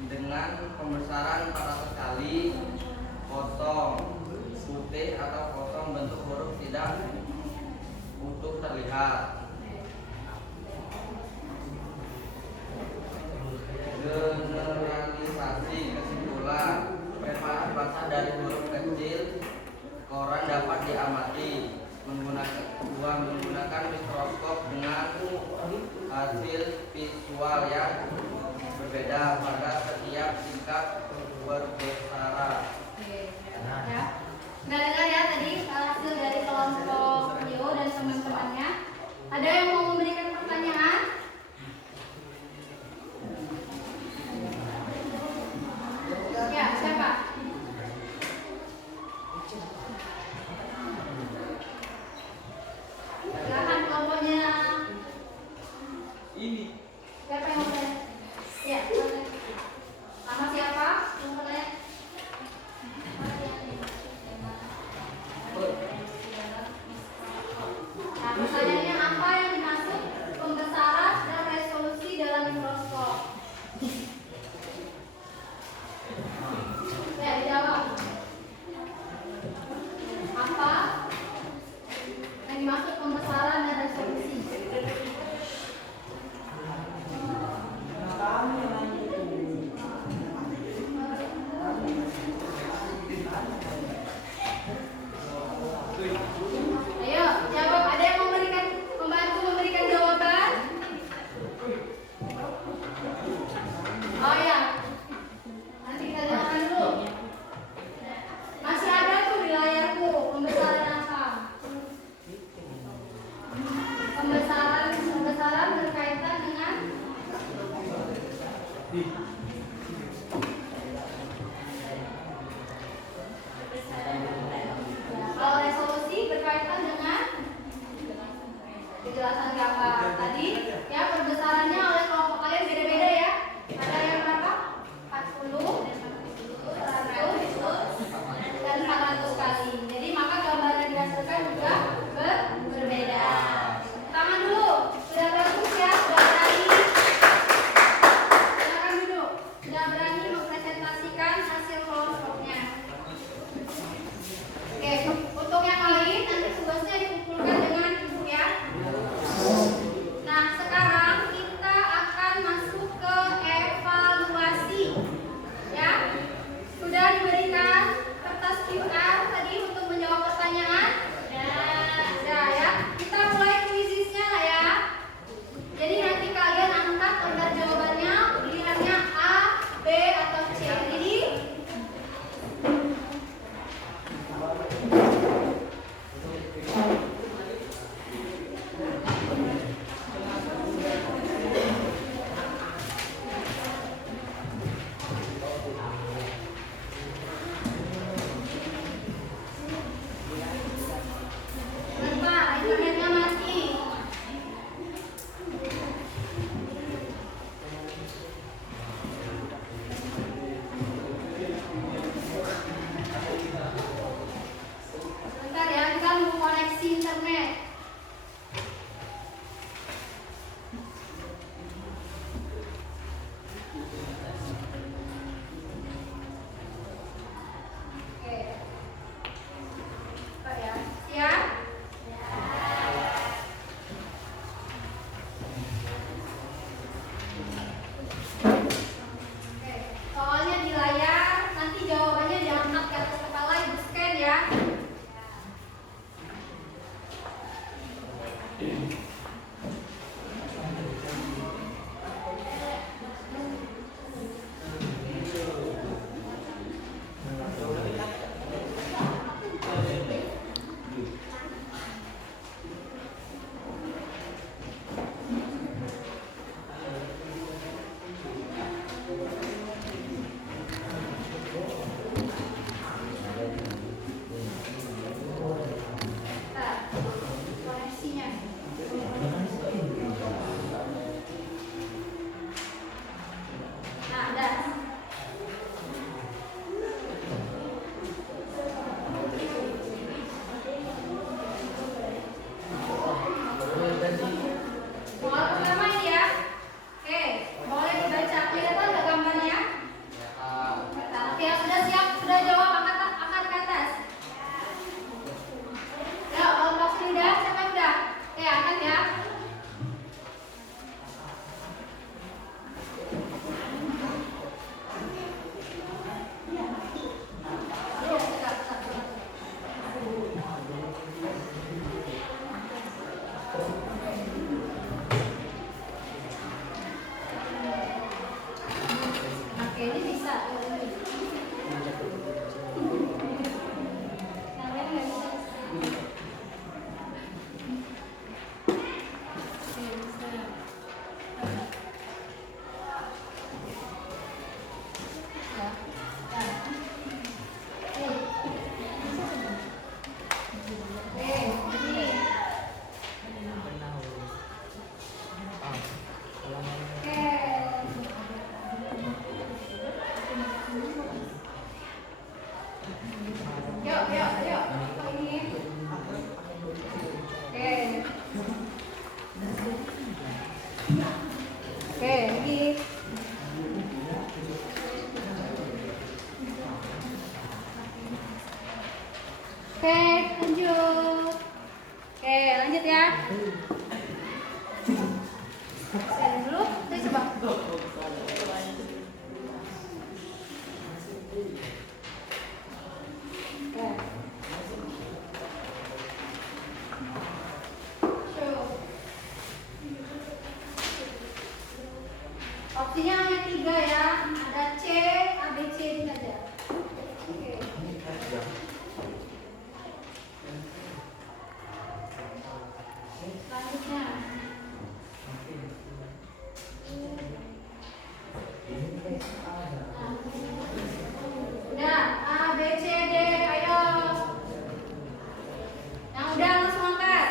Dengan pembesaran 400 kali kosong putih atau kosong bentuk huruf tidak utuh terlihat. Generalisasi kesimpulan manfaat bahasa dari huruf kecil koran dapat diamati menggunakan mikroskop dengan hasil visual yang berbeda pada setiap tingkat perbesaran. Ya. Nggak dengar ya tadi hasil dari kelompok Rio dan teman-temannya. Ada yang mau memberikan pertanyaan? Ya, siapa? Silakan kelompoknya. Ini Siapa yang mau bertanya? Ya, silakan. Nama siapa? Yang mau bertanya? Nah, pertanyaannya apa yang dimaksud pembesaran dan resolusi dalam mikroskop? Ya, dijawab. Apa yang dimaksud pembesaran dan resolusi? Ayo, jawab. Ada yang membantu memberikan jawaban? Oh ya, nanti kita dengarkan dulu. Masih ada tuh di layarku pembesaran apa? Pembesaran berkaitan dengan kalau resolusi berkaitan dengan kejelasan gambar. Tadi ya perbesarannya oleh kelompok kalian beda-beda ya. Ada yang berapa? 40, 100, dan 400 kali. Jadi maka gambar yang dihasilkan juga berbeda. Tangan dulu. Sudah bagus ya? Sudah berani? Silakan duduk. Oke, lagi. Oke, lanjut. Oke, lanjut ya. Saya dulu, saya coba. Oke. Opsinya hanya 3 ya. Ada C, A, B, C ini saja. Oke. Selanjutnya. Udah, A, B, C, D, ayo. Yang udah langsung angkat.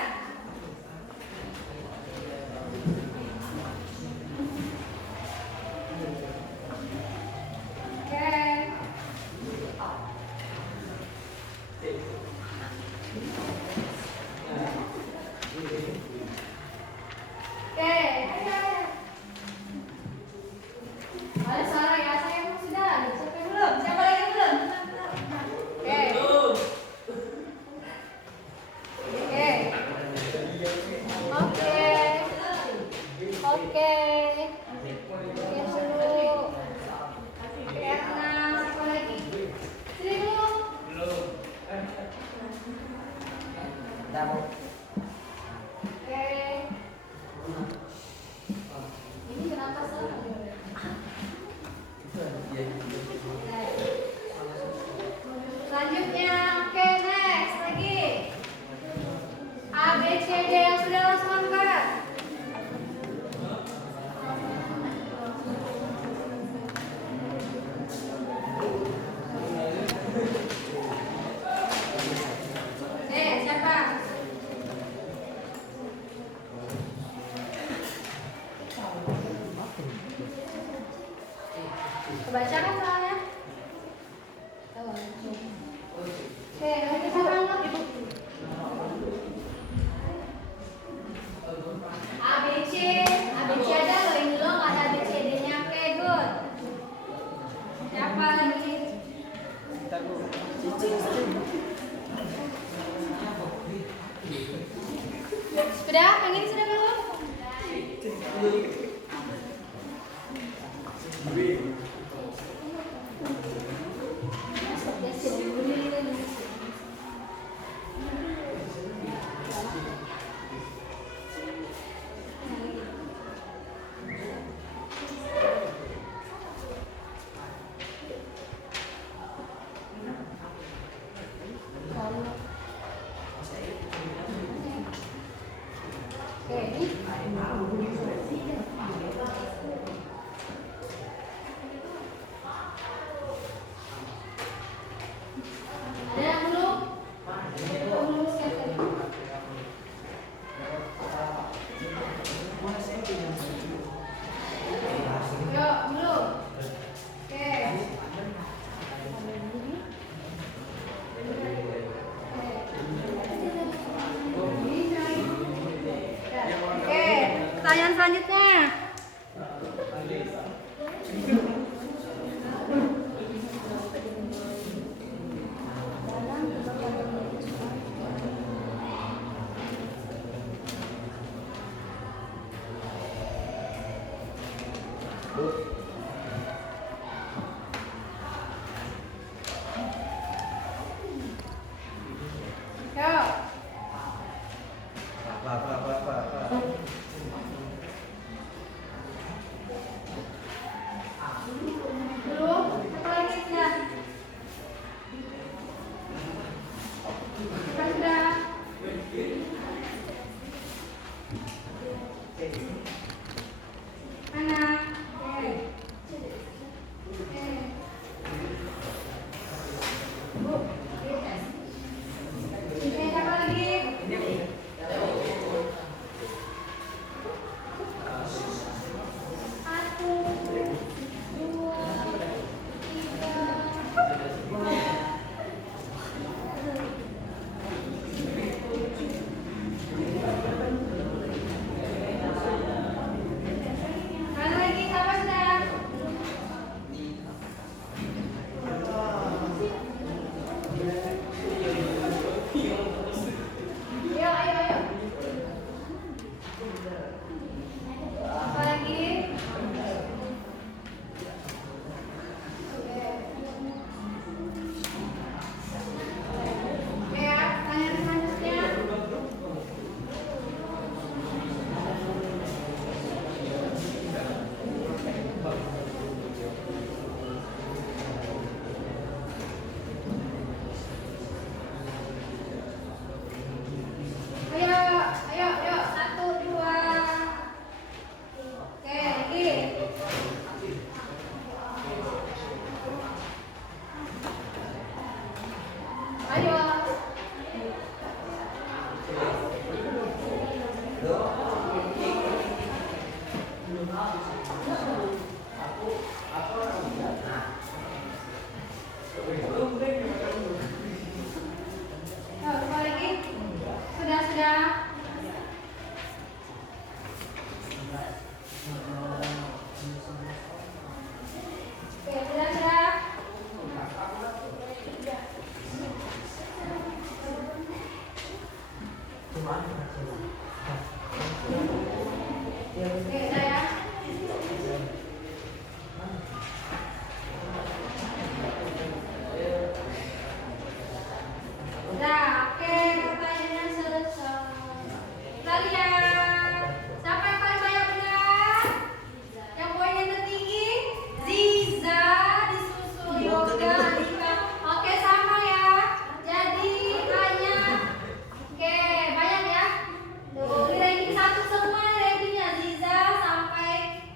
Oke. Oke, ayo. Ada suara ya, saya pun sudah. Siapa yang belum? Siapa lagi yang belum? Oke. Oke. Oke. Oke. Oke dulu. Oke, Erna, siapa lagi? Sini dulu. Oke. Ini kenapa salah? Selanjutnya, oke, next lagi. A, B, C, D yang sudah langsung angkat. Siapa? Kebacakan soalnya. Oke, lagi siapa yang mau? A, B, C ada loh, ini loh nggak ada A, B, C, D-nya. Oke, good. Siapa lagi? Sudah? Yang ini sudah belum? Ada yang belum? Belum siap tadi. Yuk, belum. Oke. Oke, pertanyaan selanjutnya. Yuk. Belum? Apa lagi sudah? Sudah. Mana? Oke. Oke. Bu. Oke, siapa lagi? Satu, dua, tiga, empat. Oke, gerak-gerak. Oke, udah ya. Udah, oke, pertanyaannya selesai. Kita lihat siapa yang paling banyak benar? Yang poinnya tertinggi? Ziza, disusul Yoga, Dika. Oke, sama ya. Jadi hanya oke, banyak ya. Tuh, di ranking 1 semua nih rankingnya. Ziza sampai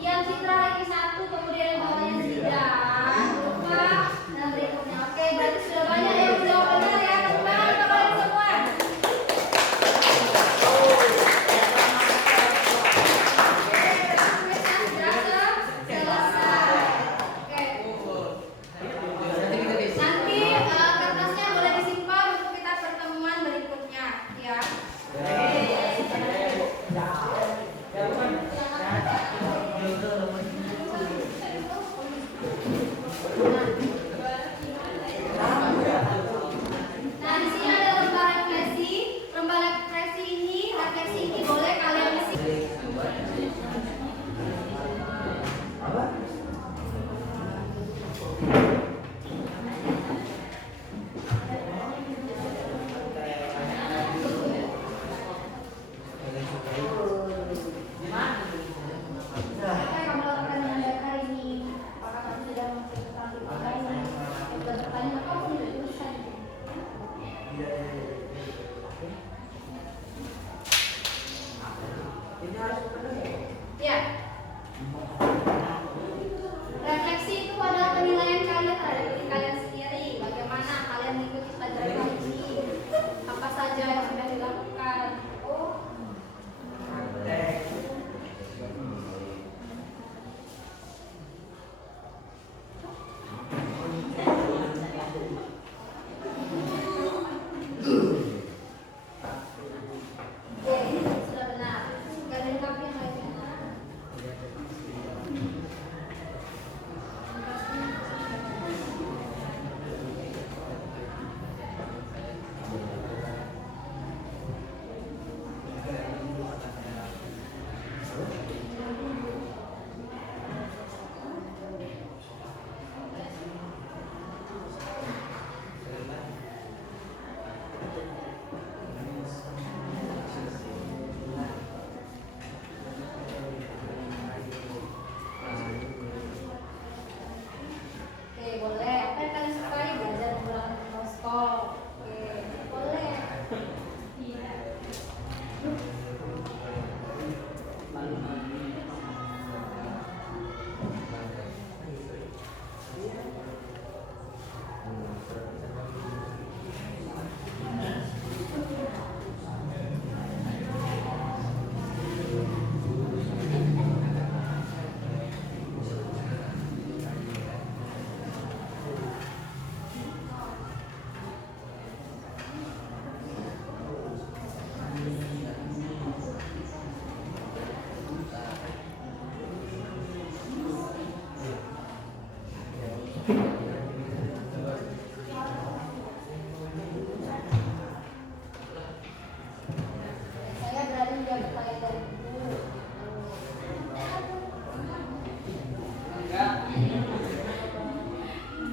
Dian Citra ranking 1, kemudian yang bawahnya Zidan, Lupa, dan berikutnya. Oke, berarti sudah banyak yang menjawab benar ya. Tepuk tangan untuk kalian semua. Nanti kertasnya boleh disimpan untuk kita pertemuan berikutnya, ya. Nah, di sini ada lembar refleksi. Lembar refleksi ini boleh kalian isi. Apa yang kamu lakukan dengan baik hari ini? Apakah kamu sudah melakukan apa ini? Jika bertanya, maka kamu tidak tuliskan. Ya. Refleksi itu adalah penilaian kalian terhadap diri kalian sendiri. Bagaimana kalian mengikuti pelajaran hari ini? Apa saja yang sudah dilakukan? Oke, sudah benar. Gak dilengkapi yang lainnya. Oke, boleh. Apa yang kalian sukai? Belajar menggunakan mikroskop. Oke, boleh. Saya berani menjawab pertanyaan dari ibu.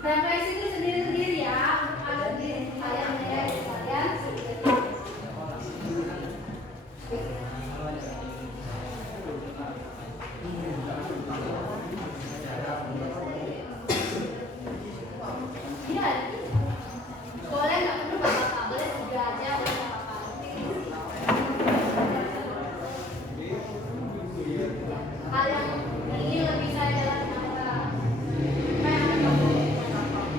Refleksi itu sendiri-sendiri ya. Ada diri kalian menilai kalian sendiri. Tidak. Boleh nggak perlu bapak, boleh tiga aja, boleh nggak apa-apa. Hal yang ini lebih saya jelaskan apa? Apa yang akan kamu lakukan?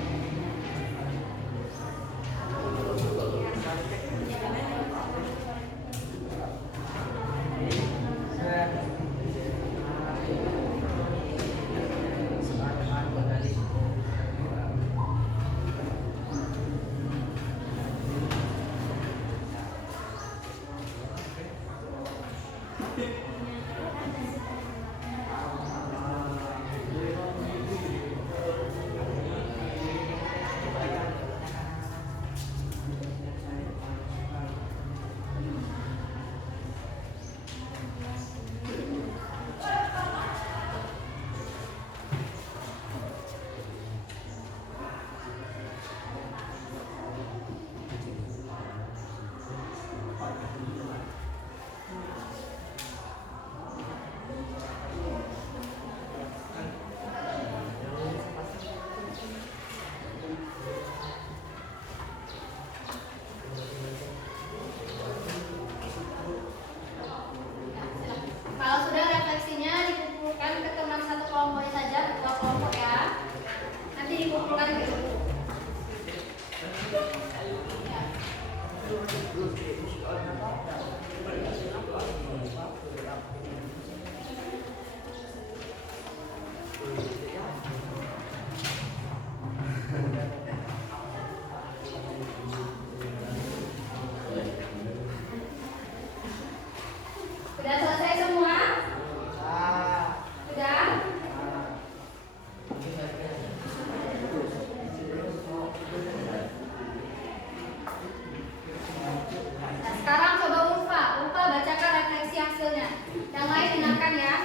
dengarkan ya.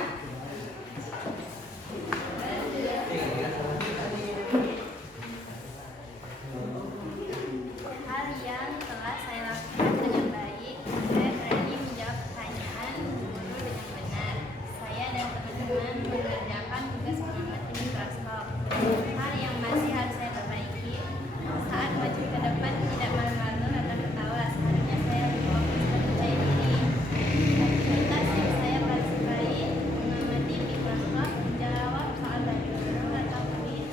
Hal yang telah saya lakukan dengan baik, saya berani menjawab pertanyaan guru dengan benar. Saya dan teman-teman mengerjakan tugas mengamati mikroskop. Hal yang masih harus saya perbaiki, saat maju ke depan tidak malu-malu atau ketawa. Seharusnya saya lebih fokus dan percaya diri. Aktivitas yang saya partisipasi mengamati mikroskop, menjawab soal dari guru atau kuis,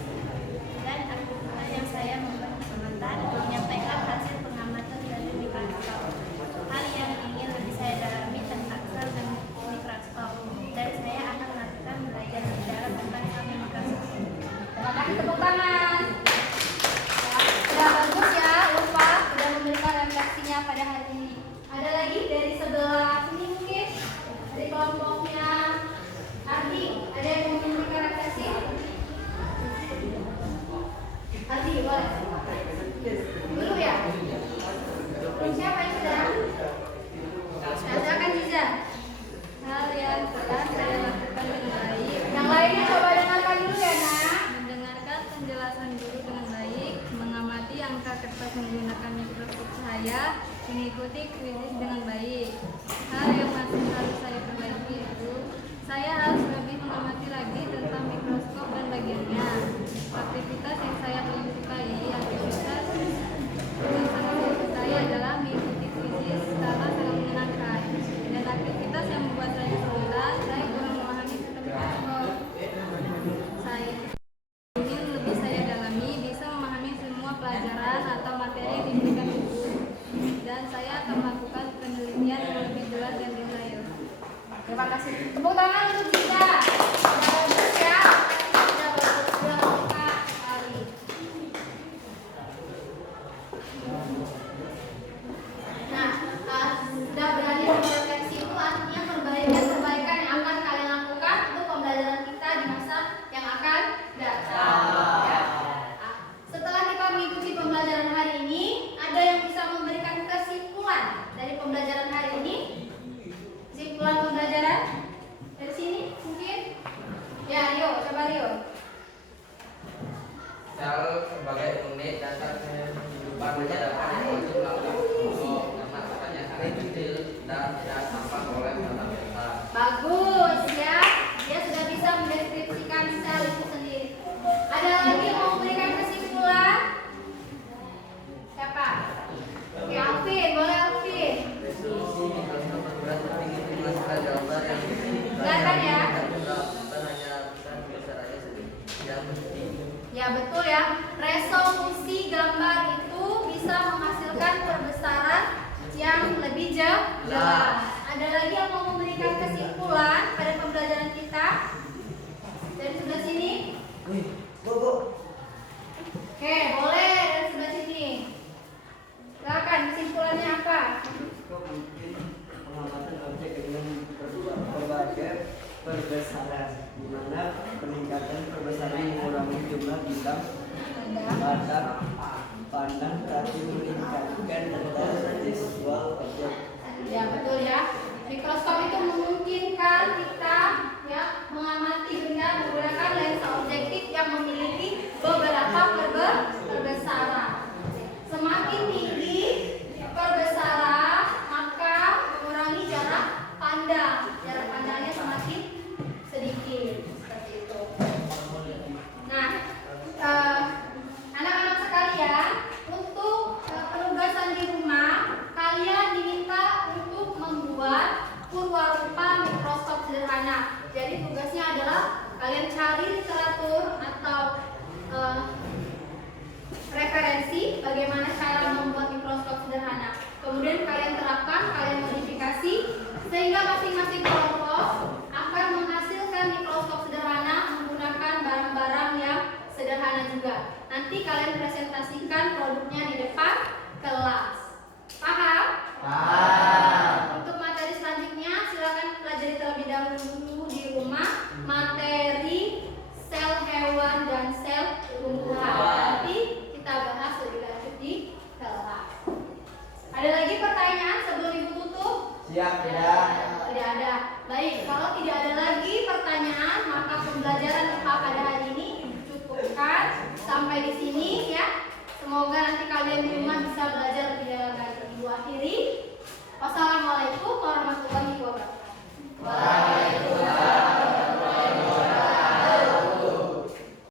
dan aktivitas yang saya membuat sebentar menyampaikan hasil pengamatan dari mikroskop. Hal yang ingin lebih saya dalami tentang sel dan mikroskop, dan saya akan melakukan belajar sejarah tentang sel dan mikroskop. Terima kasih, tepuk tangan. Sudah bagus ya, lupa sudah memberikan refleksinya pada hari ini. Ada lagi dari sebelah sini mungkin dari kelompoknya Ardi, ada yang mau memberikan refleksi? Ardi, boleh. Dulu ya. Siapa yang sudah? Silakan Jiza. Hal yang telah saya lakukan dengan baik. Yang lainnya coba dengarkan dulu ya, Nak. Mendengarkan penjelasan guru dengan baik, mengamati angka kertas menggunakan mikroskop cahaya, mengikuti kuis dengan baik. Hal yang masih harus saya perbaiki itu, saya harus lebih mengamati lagi tentang mikroskop dan bagiannya. Aktivitas yang saya paling sukai, aktivitas yang saya sukai adalah mengikuti kuis karena sangat menyenangkan. Dan aktivitas yang membuat saya kesulitan, saya kurang memahami tentang mikroskop. Saya ingin lebih saya dalami, bisa memahami semua pelajaran atau materi yang diberikan guru, dan saya akan melakukan penelitian yang lebih jelas dan detail. Terima kasih. Tepuk tangan untuk kita. Sudah bagus ya. Sudah bagus, sudah lengkap sekali. Nah, sudah berani merefleksi itu artinya perbaikan yang akan kalian lakukan untuk pembelajaran kita di masa yang akan datang. Ya. Setelah kita mengikuti pembelajaran hari ini, ada yang bisa memberikan kesimpulan dari pembelajaran hari ini? Kesimpulan pembelajaran dari sini mungkin? Ya, Rio, coba Rio. Sel sebagai unit dasar kehidupan menyadapkan evolusi melalui mikroskop karena katanya sangat kecil dan tidak tampak oleh mata biasa. Bagus ya, dia sudah bisa mendeskripsikan sel itu sendiri. Ada lagi yang mau memberikan kesimpulan? Siapa? Oke, Alvin, boleh Alvin. Resolusi mikroskop berberat tertinggi menghasilkan gambar yang Silakan ya. bukan hanya besar besarannya sedikit. Tidak mesti. Ya betul ya, resolusi gambar itu bisa menghasilkan perbesaran yang lebih jelas. Ada lagi yang mau memberikan kesimpulan pada pembelajaran kita? Dari sebelah sini? Oke, boleh dari sebelah sini. Silakan, kesimpulannya apa? Mungkin pengamatan objek dengan berbagai perbesaran, di mana peningkatan perbesaran mengurangi jumlah bintang pada pandang tapi meningkatkan data visual objek. Ya betul ya. Mikroskop itu memungkinkan kita ya mengamati benda menggunakan lensa objektif yang memiliki beberapa perbesaran. Semakin tinggi perbesaran, maka mengurangi jarak pandang. Jarak pandangnya semakin sedikit seperti itu. Nah, anak-anak sekalian, untuk penugasan di rumah, kalian diminta untuk membuat purwarupa mikroskop sederhana. Jadi tugasnya adalah kalian cari literatur atau referensi bagaimana cara membuat mikroskop sederhana. Kemudian kalian terapkan, kalian modifikasi sehingga masing-masing kelompok akan menghasilkan mikroskop sederhana menggunakan barang-barang yang sederhana juga. Nanti kalian presentasikan produknya di depan kelas. Paham? Paham. Untuk materi selanjutnya silakan pelajari terlebih dahulu di rumah materi sel hewan dan sel tumbuhan. Nanti kita bahas lebih lanjut di kelas. Ada lagi pertanyaan sebelum ibu tutup? Siap ya. Tidak ada. Baik, kalau tidak ada lagi pertanyaan, maka pembelajaran IPA pada hari ini cukupkan sampai di sini ya. Semoga